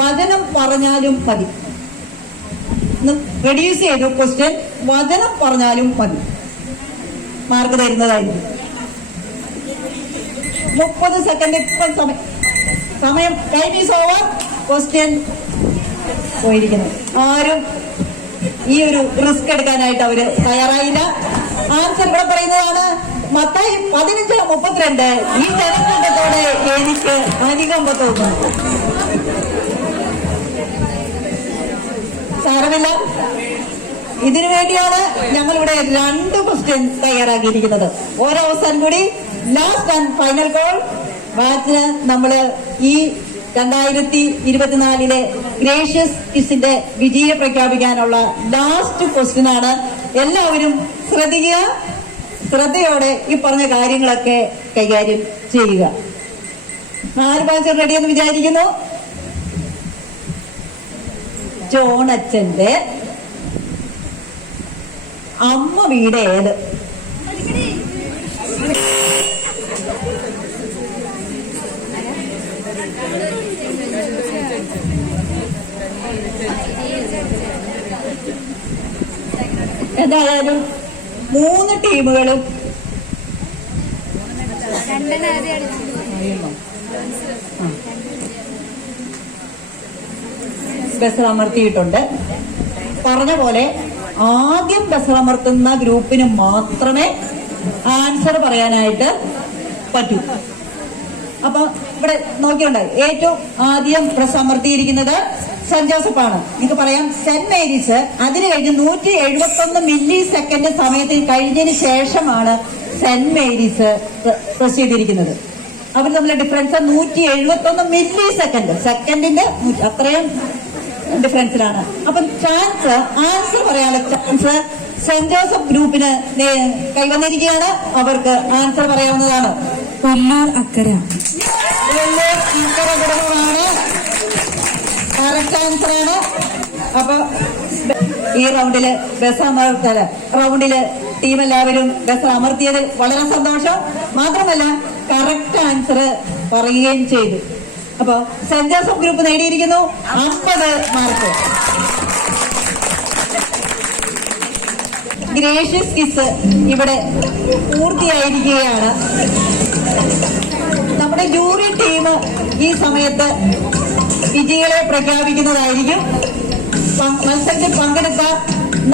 വചനം പറഞ്ഞാലും മതി. റെഡ്യൂസ് ചെയ്തു ക്വസ്റ്റ്യൻ. വചനം പറഞ്ഞാലും മതി, മാർക്ക് തരുന്നതായിരിക്കും. 30 സെക്കൻഡ് ഇപ്പം സമയം. Time is over. ക്വസ്റ്റ്യൻ പോയിരിക്കുന്നു. ആരും ഈ ഒരു റിസ്ക് എടുക്കാനായിട്ട് അവര് തയ്യാറായില്ല. ആൻസർ ഇവിടെ പറയുന്നതാണ്. മത്തായി 15:32. ഈ ജനക്കൂട്ടത്തോടെ എനിക്ക് അനുകമ്പ തോന്നുന്നു. സാരമില്ല, ഇതിനു വേണ്ടിയാണ് ഞങ്ങളിവിടെ 2 ക്വസ്റ്റ്യൻ തയ്യാറാക്കിയിരിക്കുന്നത്. ഓരോ അവസാനം കൂടി ലാസ്റ്റ് ആൻഡ് ഫൈനൽ കോൾ. ബാച്ചിന് നമ്മള് ഈ 2024 ഗ്രേഷ്യസ് ക്വിസിന്റെ വിജയം പ്രഖ്യാപിക്കാനുള്ള ലാസ്റ്റ് ക്വസ്റ്റ്യൻ ആണ്. എല്ലാവരും ശ്രദ്ധിക്കുക. ശ്രദ്ധയോടെ ഈ പറഞ്ഞ കാര്യങ്ങളൊക്കെ കൈകാര്യം ചെയ്യുക. 4 ബാച്ച് റെഡിയെന്ന് വിചാരിക്കുന്നു. ജോൺ അച്ഛന്റെ അമ്മ വീട് ഏത്? എന്തായാലും 3 ടീമുകളും ബസർ അമർത്തിയിട്ടുണ്ട്. പറഞ്ഞ പോലെ ആദ്യം ബസർ അമർത്തുന്ന ഗ്രൂപ്പിന് മാത്രമേ ആൻസർ പറയാനായിട്ട് പറ്റൂ. അപ്പൊ ഇവിടെ നോക്കിയുണ്ട്, ഏറ്റവും ആദ്യം പ്രസ് അമർത്തിയിരിക്കുന്നത് സെന്റ് ജോസഫ് ആണ്. നിങ്ങൾക്ക് പറയാം സെന്റ് മേരീസ്. അതിന് കഴിഞ്ഞ് 171 മില്ലി സെക്കൻഡ് സമയത്തിൽ കഴിഞ്ഞതിന് ശേഷമാണ് സെന്റ് മേരീസ് പ്രസ് ചെയ്തിരിക്കുന്നത്. അവർ തമ്മിലെ ഡിഫറൻസ് 171 മില്ലി സെക്കൻഡ്. സെക്കൻഡിന്റെ അത്രയും ഡിഫറൻസിലാണ്. അപ്പം ചാൻസ്, ആൻസർ പറയാനുള്ള ചാൻസ് സെന്റ് ജോസഫ് ഗ്രൂപ്പിന് കൈവന്നിരിക്കുകയാണ്. അവർക്ക് ആൻസർ പറയാവുന്നതാണ്. കൊല്ലൂർ അക്കര. കൊല്ലൂർ അക്കര ഘടകമാണ് കറക്റ്റ് ആൻസർ ആണ്. അപ്പൊ ഈ റൗണ്ടില് റൗണ്ടില് ടീം എല്ലാവരും ബസ് അമർത്തിയതിൽ വളരെ സന്തോഷം. മാത്രമല്ല കറക്റ്റ് ആൻസർ പറയുകയും ചെയ്തു. അപ്പൊ സെന്റ് ജോസഫ് ഗ്രൂപ്പ് നേടിയിരിക്കുന്നു 50 മാർക്ക്. ഗ്രേഷ്യസ് കിസ് ഇവിടെ പൂർത്തിയായിരിക്കുകയാണ്. നമ്മുടെ ജൂറി ടീം ഈ സമയത്ത് വിജയികളെ പ്രഖ്യാപിക്കുന്നതായിരിക്കും. മത്സരത്തിൽ പങ്കെടുത്ത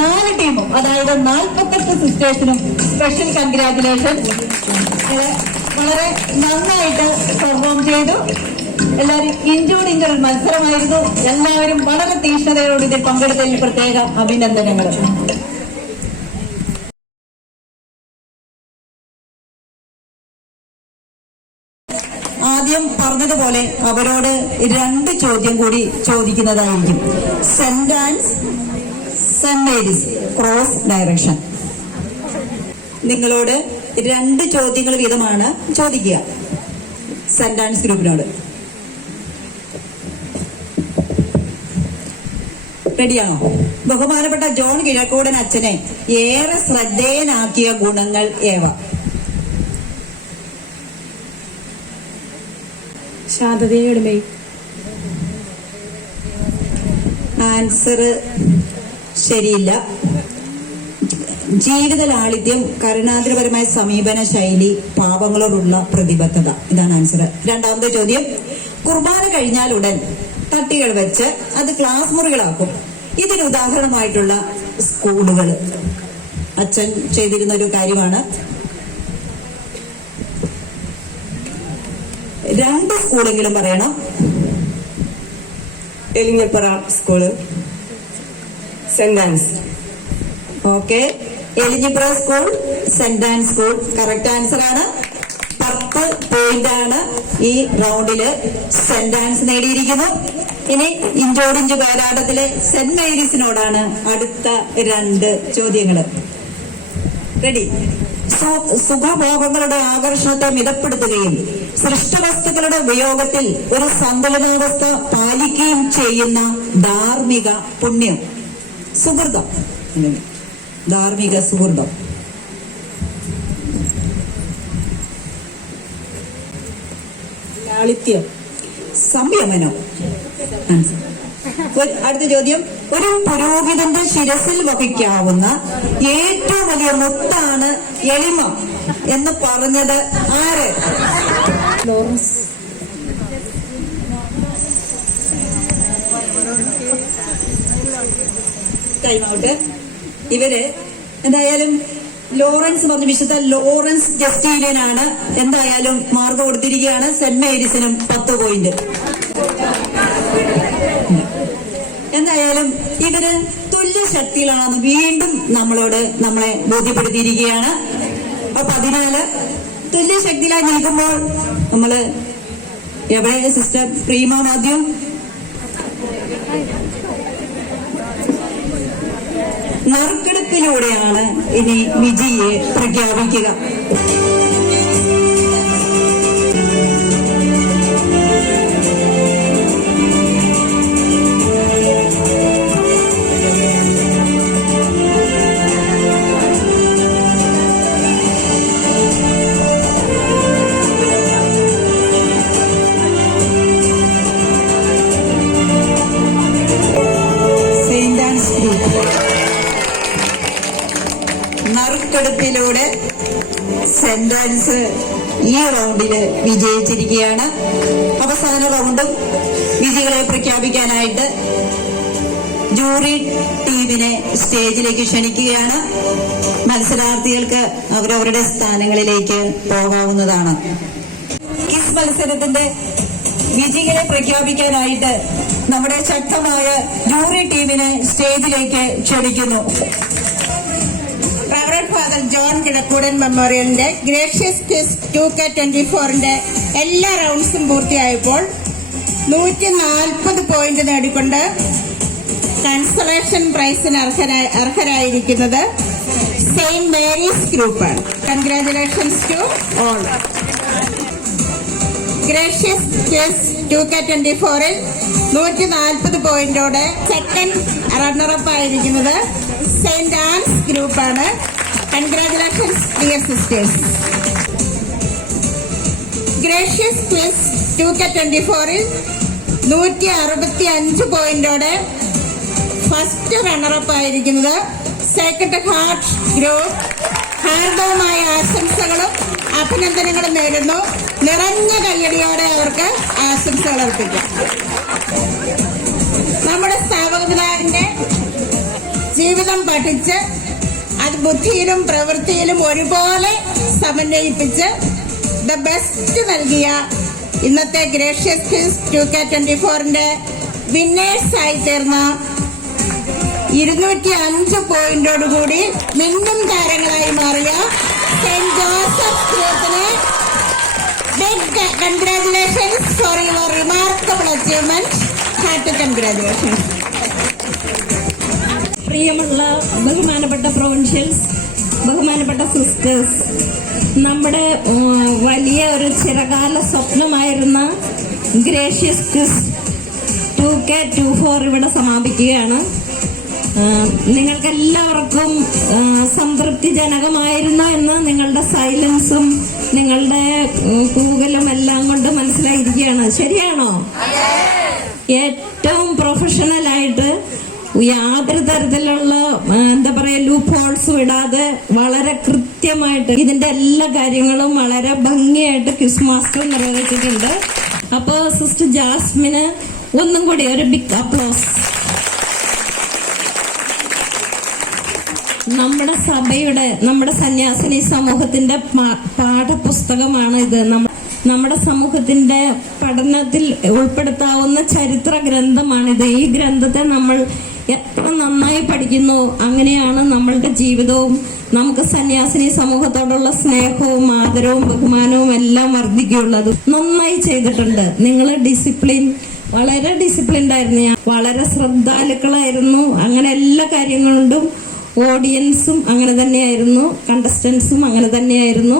4 ടീമും, അതായത് 48 സിസ്റ്റേഴ്സിനും സ്പെഷ്യൽ കൺഗ്രാറ്റുലേഷൻ. വളരെ നന്നായിട്ട് പെർഫോം ചെയ്തു. എല്ലാവരും ഇഞ്ചോടിഞ്ചൊരു മത്സരമായിരുന്നു. എല്ലാവരും വളരെ തീക്ഷ്ണതയോട് ഇതിൽ പങ്കെടുത്തതിൽ പ്രത്യേക അഭിനന്ദനങ്ങൾ. ആദ്യം പറഞ്ഞതുപോലെ അവരോട് 2 ചോദ്യം കൂടി ചോദിക്കുന്നതായിരിക്കും. Saint Ann's, saint Mary's cross direction. നിങ്ങളോട് 2 ചോദ്യങ്ങൾ വീതമാണ് ചോദിക്കുക സെന്റ് ആൻസ് ഗ്രൂപ്പിനോട്. റെഡിയാണോ? ബഹുമാനപ്പെട്ട ജോൺ കിഴക്കോടൻ അച്ഛനെ ഏറെ ശ്രദ്ധേയനാക്കിയ ഗുണങ്ങൾ ഏവ? ശാന്തതയുടെ ആൻസർ ശരിയില്ല. ജീവിത ലാളിത്യം, കരുണാദ്രപരമായ സമീപന ശൈലി, പാവങ്ങളോടുള്ള പ്രതിബദ്ധത. ഇതാണ് ആൻസർ. 2ാമത്തെ ചോദ്യം, കുർബാന കഴിഞ്ഞാൽ ഉടൻ തട്ടികൾ വെച്ച് അത് ക്ലാസ് മുറികളാക്കും. ഇതിന് ഉദാഹരണമായിട്ടുള്ള സ്കൂളുകൾ. അച്ഛൻ ചെയ്തിരുന്ന ഒരു കാര്യമാണ്. 2 സ്കൂളെങ്കിലും പറയണം. Elinjipra school, saint Ann's. Okay, Elinjipra school, saint Ann's school correct answer ആണ്. 10 പോയിന്റ് ആണ് ഈ റൗണ്ടില് സെന്റ് ആൻസ് നേടിയിരിക്കുന്നു. ഇനി ഇഞ്ചോടിഞ്ച് പോരാട്ടത്തിലെ സെന്റ് മേരീസിനോടാണ് അടുത്ത 2 ചോദ്യങ്ങള്. റെഡി? സുഖഭോഗങ്ങളുടെ ആകർഷണത്തെ മിതപ്പെടുത്തുകയും സൃഷ്ടവസ്തുക്കളുടെ ഉപയോഗത്തിൽ ഒരു സന്തുലനാവസ്ഥ പാലിക്കുകയും ചെയ്യുന്ന ധാർമ്മിക പുണ്യം, സുഹൃതം. ധാർമ്മിക സുഹൃതം. ലാളിത്യം, സംയമനം. അടുത്ത ചോദ്യം, ഒരു പുരോഹിതന്റെ ശിരസിൽ വഹിക്കാവുന്ന ഏറ്റവും വലിയ മുത്താണ് എളിമ എന്ന് പറഞ്ഞത് ആര്? ലോറൻസ്. Time out. ഇവര് എന്തായാലും ലോറൻസ് പറഞ്ഞു, വിശുദ്ധ ലോറൻസ് ജസ്റ്റീനിയനാണ്. എന്തായാലും മാർക്ക് കൊടുത്തിരിക്കുകയാണ്. സെന്റ് മേരീസിനും 10 പോയിന്റ്. എന്തായാലും ഇവര് തുല്യ ശക്തികളാണെന്ന് വീണ്ടും നമ്മളെ ബോധ്യപ്പെടുത്തിയിരിക്കുകയാണ്. അപ്പൊ അതിനാൽ തുല്യ ശക്തിയിലായി നിൽക്കുമ്പോൾ നമ്മള് എവിടെ സിസ്റ്റർ പ്രീമ മാത്യു? നറുക്കെടുപ്പിലൂടെയാണ് ഇനി വിജയിയെ പ്രഖ്യാപിക്കുക. നറുക്കെടുപ്പിലൂടെ സെന്റ് ആൻസ് ഈ റൗണ്ടില് വിജയിച്ചിരിക്കുകയാണ്. അവസാന റൗണ്ടും വിജയികളെ പ്രഖ്യാപിക്കാനായിട്ട് ജൂറി ടീമിനെ സ്റ്റേജിലേക്ക് ക്ഷണിക്കുകയാണ്. മത്സരാർത്ഥികൾക്ക് അവരവരുടെ സ്ഥാനങ്ങളിലേക്ക് പോകാവുന്നതാണ്. ക്വിസ് മത്സരത്തിന്റെ വിജയികളെ പ്രഖ്യാപിക്കാനായിട്ട് നമ്മുടെ ശക്തമായ ജൂറി ടീമിനെ സ്റ്റേജിലേക്ക് ക്ഷണിക്കുന്നു. റവറൻഡ് ഫാദർ ജോൺ കിഴക്കൂടൻ മെമ്മോറിയലിന്റെ ഗ്രേഷ്യസ് ക്വിസ് 2K24ന്റെ എല്ലാ റൗണ്ട്സും പൂർത്തിയായപ്പോൾ 140 പോയിന്റ് നേടിക്കൊണ്ട് കൺസലേഷൻ പ്രൈസിന് അർഹരായിരിക്കുന്നത് സെയിന്റ് മേരീസ് ഗ്രൂപ്പാണ്. Congratulations to all. Gracious Quiz 2K24ൽ 140 പോയിന്റോടെ സെക്കൻഡ് റണ്ണറപ്പ് ആയിരിക്കുന്നത് സെന്റ് ആൻസ് ഗ്രൂപ്പാണ്. Congratulations dear sisters. Gracious Quiz 2K24 165 പോയിന്റോടെ ഫസ്റ്റ് റണ്ണറപ്പ് ആയിരിക്കുന്നത് സേക്രഡ് ഹാർട്ട് ഗ്രൂപ്പ്. ഹാർദവമായ ആശംസകളും അഭിനന്ദനങ്ങളും നേരുന്നു. നിറഞ്ഞ കയ്യടിയോടെ അവർക്ക് ആശംസകൾ അർപ്പിക്കാം. നമ്മുടെ സ്ഥാപക പിതാവിന്റെ ജീവിതം പഠിച്ച് അത് ബുദ്ധിയിലും പ്രവൃത്തിയിലും ഒരുപോലെ സമന്വയിപ്പിച്ച് ദ ബെസ്റ്റ് നൽകിയ ഇന്നത്തെ ഗ്രേഷ്യസ് ക്വിസ് 2K24 വിന്നേഴ്സ് ആയി തീർന്ന 205 പോയിന്റോടുകൂടി മിന്നും താരങ്ങളായി മാറിയ സെന്റ് ജോസഫ് ഗ്രൂപ്പിന് big congratulations for your remarkable achievement. Hearty congratulations. പ്രിയമുള്ള ബഹുമാനപ്പെട്ട പ്രൊവിൻഷ്യൽസ്, ബഹുമാനപ്പെട്ട സിസ്റ്റേഴ്സ്, നമ്മുടെ വലിയ ഒരു ചിരകാല സ്വപ്നമായിരുന്ന ഗ്രേഷ്യസ് ക്വിസ് 2K24 ഇവിടെ സമാപിക്കുകയാണ്. നിങ്ങൾക്കെല്ലാവർക്കും സംതൃപ്തിജനകമായിരുന്നു എന്ന് നിങ്ങളുടെ സൈലൻസും നിങ്ങളുടെ കൂകലും എല്ലാം കൊണ്ട് മനസ്സിലായിരിക്കുകയാണ്. ശരിയാണോ? ഏറ്റവും പ്രൊഫഷണലായിട്ട് യാതൊരു തരത്തിലുള്ള ലൂപ്പ് ഹോൾസ് വിടാതെ വളരെ കൃത്യമായിട്ട് ഇതിന്റെ എല്ലാ കാര്യങ്ങളും വളരെ ഭംഗിയായിട്ട് ക്വിസ് മാസ്റ്റർ നിർവഹിച്ചിട്ടുണ്ട്. അപ്പോൾ സിസ്റ്റർ ജാസ്മിന് ഒന്നും കൂടി ഒരു ബിഗ് അപ്ലോസ്. നമ്മുടെ സഭയുടെ, നമ്മുടെ സന്യാസിനി സമൂഹത്തിന്റെ പാഠപുസ്തകമാണ് ഇത്. നമ്മുടെ സമൂഹത്തിന്റെ പഠനത്തിൽ ഉൾപ്പെടുത്താവുന്ന ചരിത്ര ഗ്രന്ഥമാണിത്. ഈ ഗ്രന്ഥത്തെ നമ്മൾ എത്ര നന്നായി പഠിക്കുന്നു അങ്ങനെയാണ് നമ്മളുടെ ജീവിതവും നമുക്ക് സന്യാസിനി സമൂഹത്തോടുള്ള സ്നേഹവും ആദരവും ബഹുമാനവും എല്ലാം വർദ്ധിക്കുകയുള്ളത്. നന്നായി ചെയ്തിട്ടുണ്ട്. നിങ്ങൾ വളരെ ഡിസിപ്ലിൻഡ് ആയിരുന്നു. വളരെ ശ്രദ്ധാലുക്കളായിരുന്നു. അങ്ങനെ എല്ലാ കാര്യങ്ങളുണ്ടും ഓഡിയൻസും അങ്ങനെ തന്നെയായിരുന്നു, കണ്ടസ്റ്റൻസും അങ്ങനെ തന്നെയായിരുന്നു,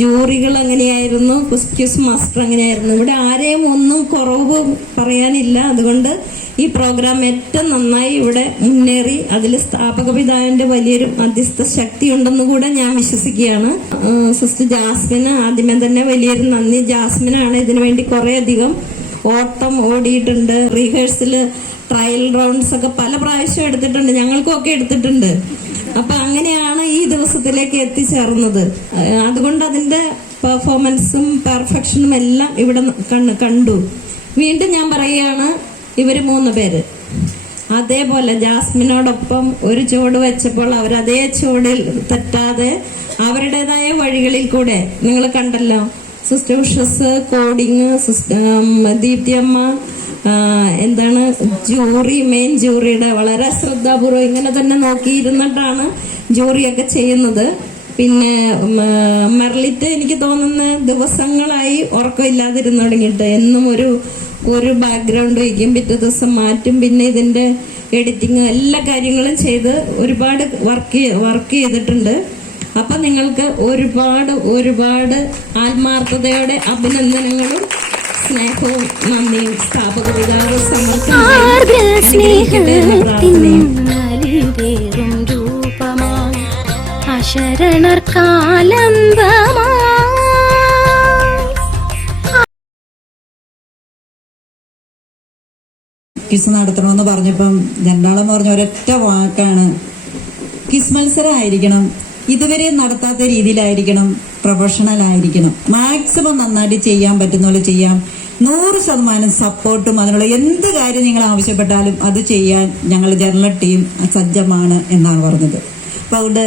ജൂറികൾ അങ്ങനെയായിരുന്നു, ക്വിസ് മാസ്റ്റർ അങ്ങനെയായിരുന്നു. ഇവിടെ ആരെയും ഒന്നും കുറവ് പറയാനില്ല. അതുകൊണ്ട് ഈ പ്രോഗ്രാം ഏറ്റവും നന്നായി ഇവിടെ മുന്നേറി. അതിൽ സ്ഥാപക പിതാവിന്റെ വലിയൊരു മധ്യസ്ഥ ശക്തി ഉണ്ടെന്ന് കൂടെ ഞാൻ വിശ്വസിക്കുകയാണ്. സിസ്റ്റർ ജാസ്മിന് ആദ്യമേ തന്നെ വലിയൊരു നന്ദി. ജാസ്മിനാണ് ഇതിനു വേണ്ടി കുറെ അധികം ഓട്ടം ഓടിയിട്ടുണ്ട്. റിഹേഴ്സല് ട്രയൽ റൗണ്ട്സ് ഒക്കെ പല പ്രാവശ്യം എടുത്തിട്ടുണ്ട്, ഞങ്ങൾക്കൊക്കെ എടുത്തിട്ടുണ്ട്. അപ്പൊ അങ്ങനെയാണ് ഈ ദിവസത്തിലേക്ക് എത്തിച്ചേർന്നത്. അതുകൊണ്ട് അതിന്റെ പെർഫോമൻസും പെർഫെക്ഷനും എല്ലാം ഇവിടെ കണ്ടു. വീണ്ടും ഞാൻ പറയുകയാണ്, ഇവര് 3 പേര് അതേപോലെ ജാസ്മിനോടൊപ്പം ഒരു ചുവട് വെച്ചപ്പോൾ അവരതേ ചുവടിൽ തെറ്റാതെ അവരുടേതായ വഴികളിൽ കൂടെ നിങ്ങൾ കണ്ടല്ലോ. സിസ്റ്റർ ഉഷസ് കോഡിങ്, ദീപ്തിയമ്മ മെയിൻ ജൂറിയുടെ വളരെ ശ്രദ്ധാപൂർവ്വം ഇങ്ങനെ തന്നെ നോക്കിയിരുന്നിട്ടാണ് ജൂറിയൊക്കെ ചെയ്യുന്നത്. പിന്നെ മെർലിറ്റ് എനിക്ക് തോന്നുന്ന ദിവസങ്ങളായി ഉറക്കമില്ലാതിരുന്നു തുടങ്ങിയിട്ട്. എന്നും ഒരു ബാക്ക്ഗ്രൗണ്ട് വയ്ക്കും, പിറ്റേ ദിവസം മാറ്റും. പിന്നെ ഇതിന്റെ എഡിറ്റിങ് എല്ലാ കാര്യങ്ങളും ചെയ്ത് ഒരുപാട് വർക്ക് ചെയ്തിട്ടുണ്ട്. അപ്പൊ നിങ്ങൾക്ക് ഒരുപാട് ആത്മാർത്ഥതയോടെ അഭിനന്ദനങ്ങളും സ്നേഹവും നന്ദിയും സ്ഥാപക പിതാവ് ക്വിസ് നടത്തണമെന്ന് പറഞ്ഞപ്പം രണ്ടാളം പറഞ്ഞ ഒരൊറ്റ വാക്കാണ്, ക്വിസ് മത്സരമായിരിക്കണം, ഇതുവരെ നടത്താത്ത രീതിയിലായിരിക്കണം, പ്രൊഫഷണൽ ആയിരിക്കണം, മാക്സിമം നന്നായിട്ട് ചെയ്യാൻ പറ്റുന്ന പോലെ ചെയ്യാം, 100% സപ്പോർട്ടും അതിനുള്ള എന്ത് കാര്യം നിങ്ങൾ ആവശ്യപ്പെട്ടാലും അത് ചെയ്യാൻ ഞങ്ങൾ ജനറൽ ടീം സജ്ജമാണ് എന്നാണ് പറഞ്ഞത്. അപ്പൊ അതുകൊണ്ട്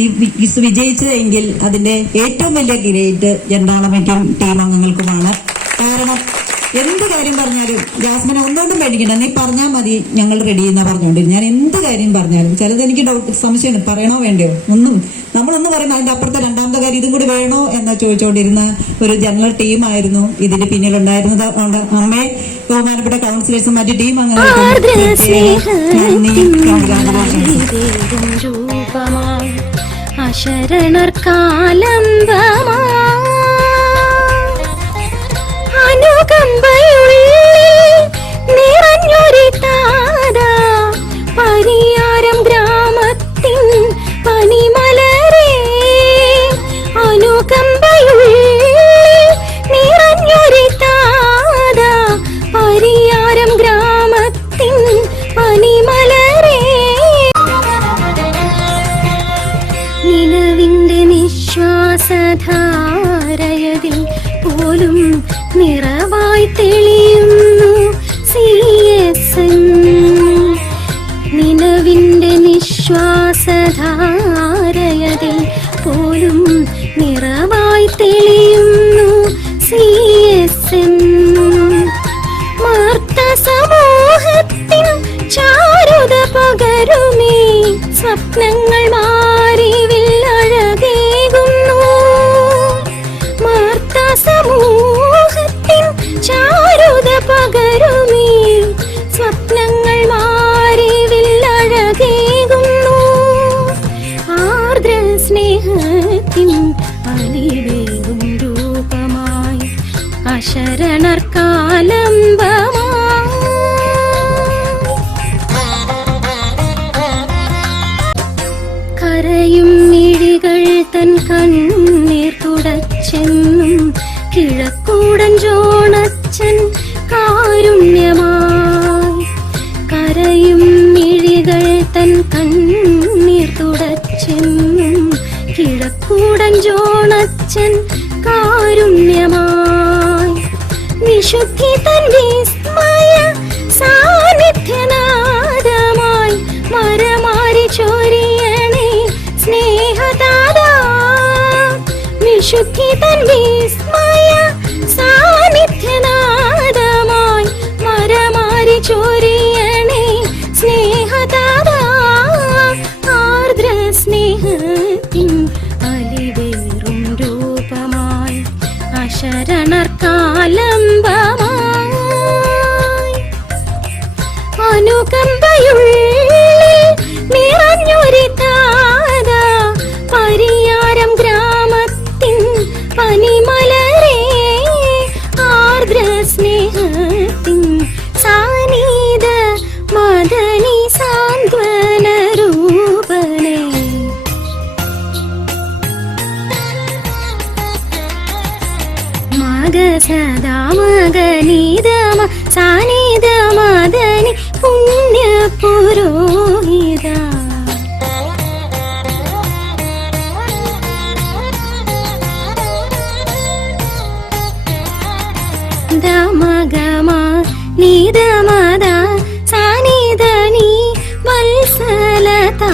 ഈ ക്വിസ് വിജയിച്ചതെങ്കിൽ അതിന്റെ ഏറ്റവും വലിയ ഗ്രേറ്റ് രണ്ടാളമയ്ക്കും ടീം അംഗങ്ങൾക്കുമാണ്. കാരണം എന്ത് കാര്യം പറഞ്ഞാലും ജാസ്മിനെ ഒന്നുകൊണ്ടും പേടിക്കണ്ട, നീ പറഞ്ഞാൽ മതി, ഞങ്ങൾ റെഡി എന്നാ പറഞ്ഞുകൊണ്ടിരുന്നു. ഞാൻ എന്ത് കാര്യം പറഞ്ഞാലും ചിലത് എനിക്ക് സംശയമാണ്, പറയണോ വേണ്ടയോ, നമ്മളൊന്നും പറയുന്നത് അതിന്റെ അപ്പുറത്തെ രണ്ടാമത്തെ കാര്യം ഇതും കൂടി വേണോ എന്നാ ചോദിച്ചുകൊണ്ടിരുന്ന ഒരു ജനറൽ ടീമായിരുന്നു ഇതിന്റെ പിന്നിലുണ്ടായിരുന്നത്. അമ്മേ, ബഹുമാനപ്പെട്ട കൗൺസിലേഴ്സും മറ്റു ടീം അംഗങ്ങൾക്കും പരിയാരം ഗ്രാമത്തിൻ പനിമലരേ അനുകമ്പയുള്ളിൽ നിറവായി തെളിയുന്നു CSN. നിലവിന്റെ നിശ്വാസധാരയതിൽ പോലും നിറവായി തെളിയുന്നു CSN. മാർത്ത സമൂഹത്തിൻ ചാരുത പകരുമേ സ്വപ്നങ്ങൾ മാറിവിൽ അഴകേകുന്നു. മാർത്ത സമൂഹത്തിൻ ചാരുത പകരുമേ സ്വപ്നങ്ങൾ മാറിവിൽ അഴകേകുന്നു. ആർദ്ര സ്നേഹത്തിൻ അലിവേകും രൂപമായി അശരണർക്കാലംബമായി കരയും മിഴികൾ തൻ കണ്ണീർ തുടച്ചെന്നും കിഴക്കൂടൻ ജോണച്ചൻ കാരുണ്യമായി. കരയും മിഴികൾ തൻ കണ്ണീർ തുടച്ചെന്നും കിഴക്കൂടൻ ജോണച്ചൻ കാരുണ്യമായി. വിശുദ്ധി തൻ വിസ്മയ സാന്നിധ്യനാദമായി മരമാരി ചോരിയണേ സ്നേഹദാതാ. വിശുദ്ധി തൻ വിസ്മയ സാന്നിധ്യനാദമായി മരമാരി ചോരിയണേ സ്നേഹദാതാ. ആർദ്ര സ്നേഹത്തിൻ അലിവേറും രൂപമായി അശരണർക്കാലംബമായി. അനുകമ്പയുള്ളിൽ നിറഞ്ഞൊരു താത പരിയാരം ഗ്രാമത്തിൻ പനിമലരേ. ആർദ്ര സ്നേഹത്തിൻ സാനിധ മദനി സാന്ത്വന രൂപനേ. മഗ സദാ മഗനിധമ സാനിധ മദനി പുണ്യ പുരോഹിത. ദമഗമ നിധമദ സാനിധ നീ വത്സലതാ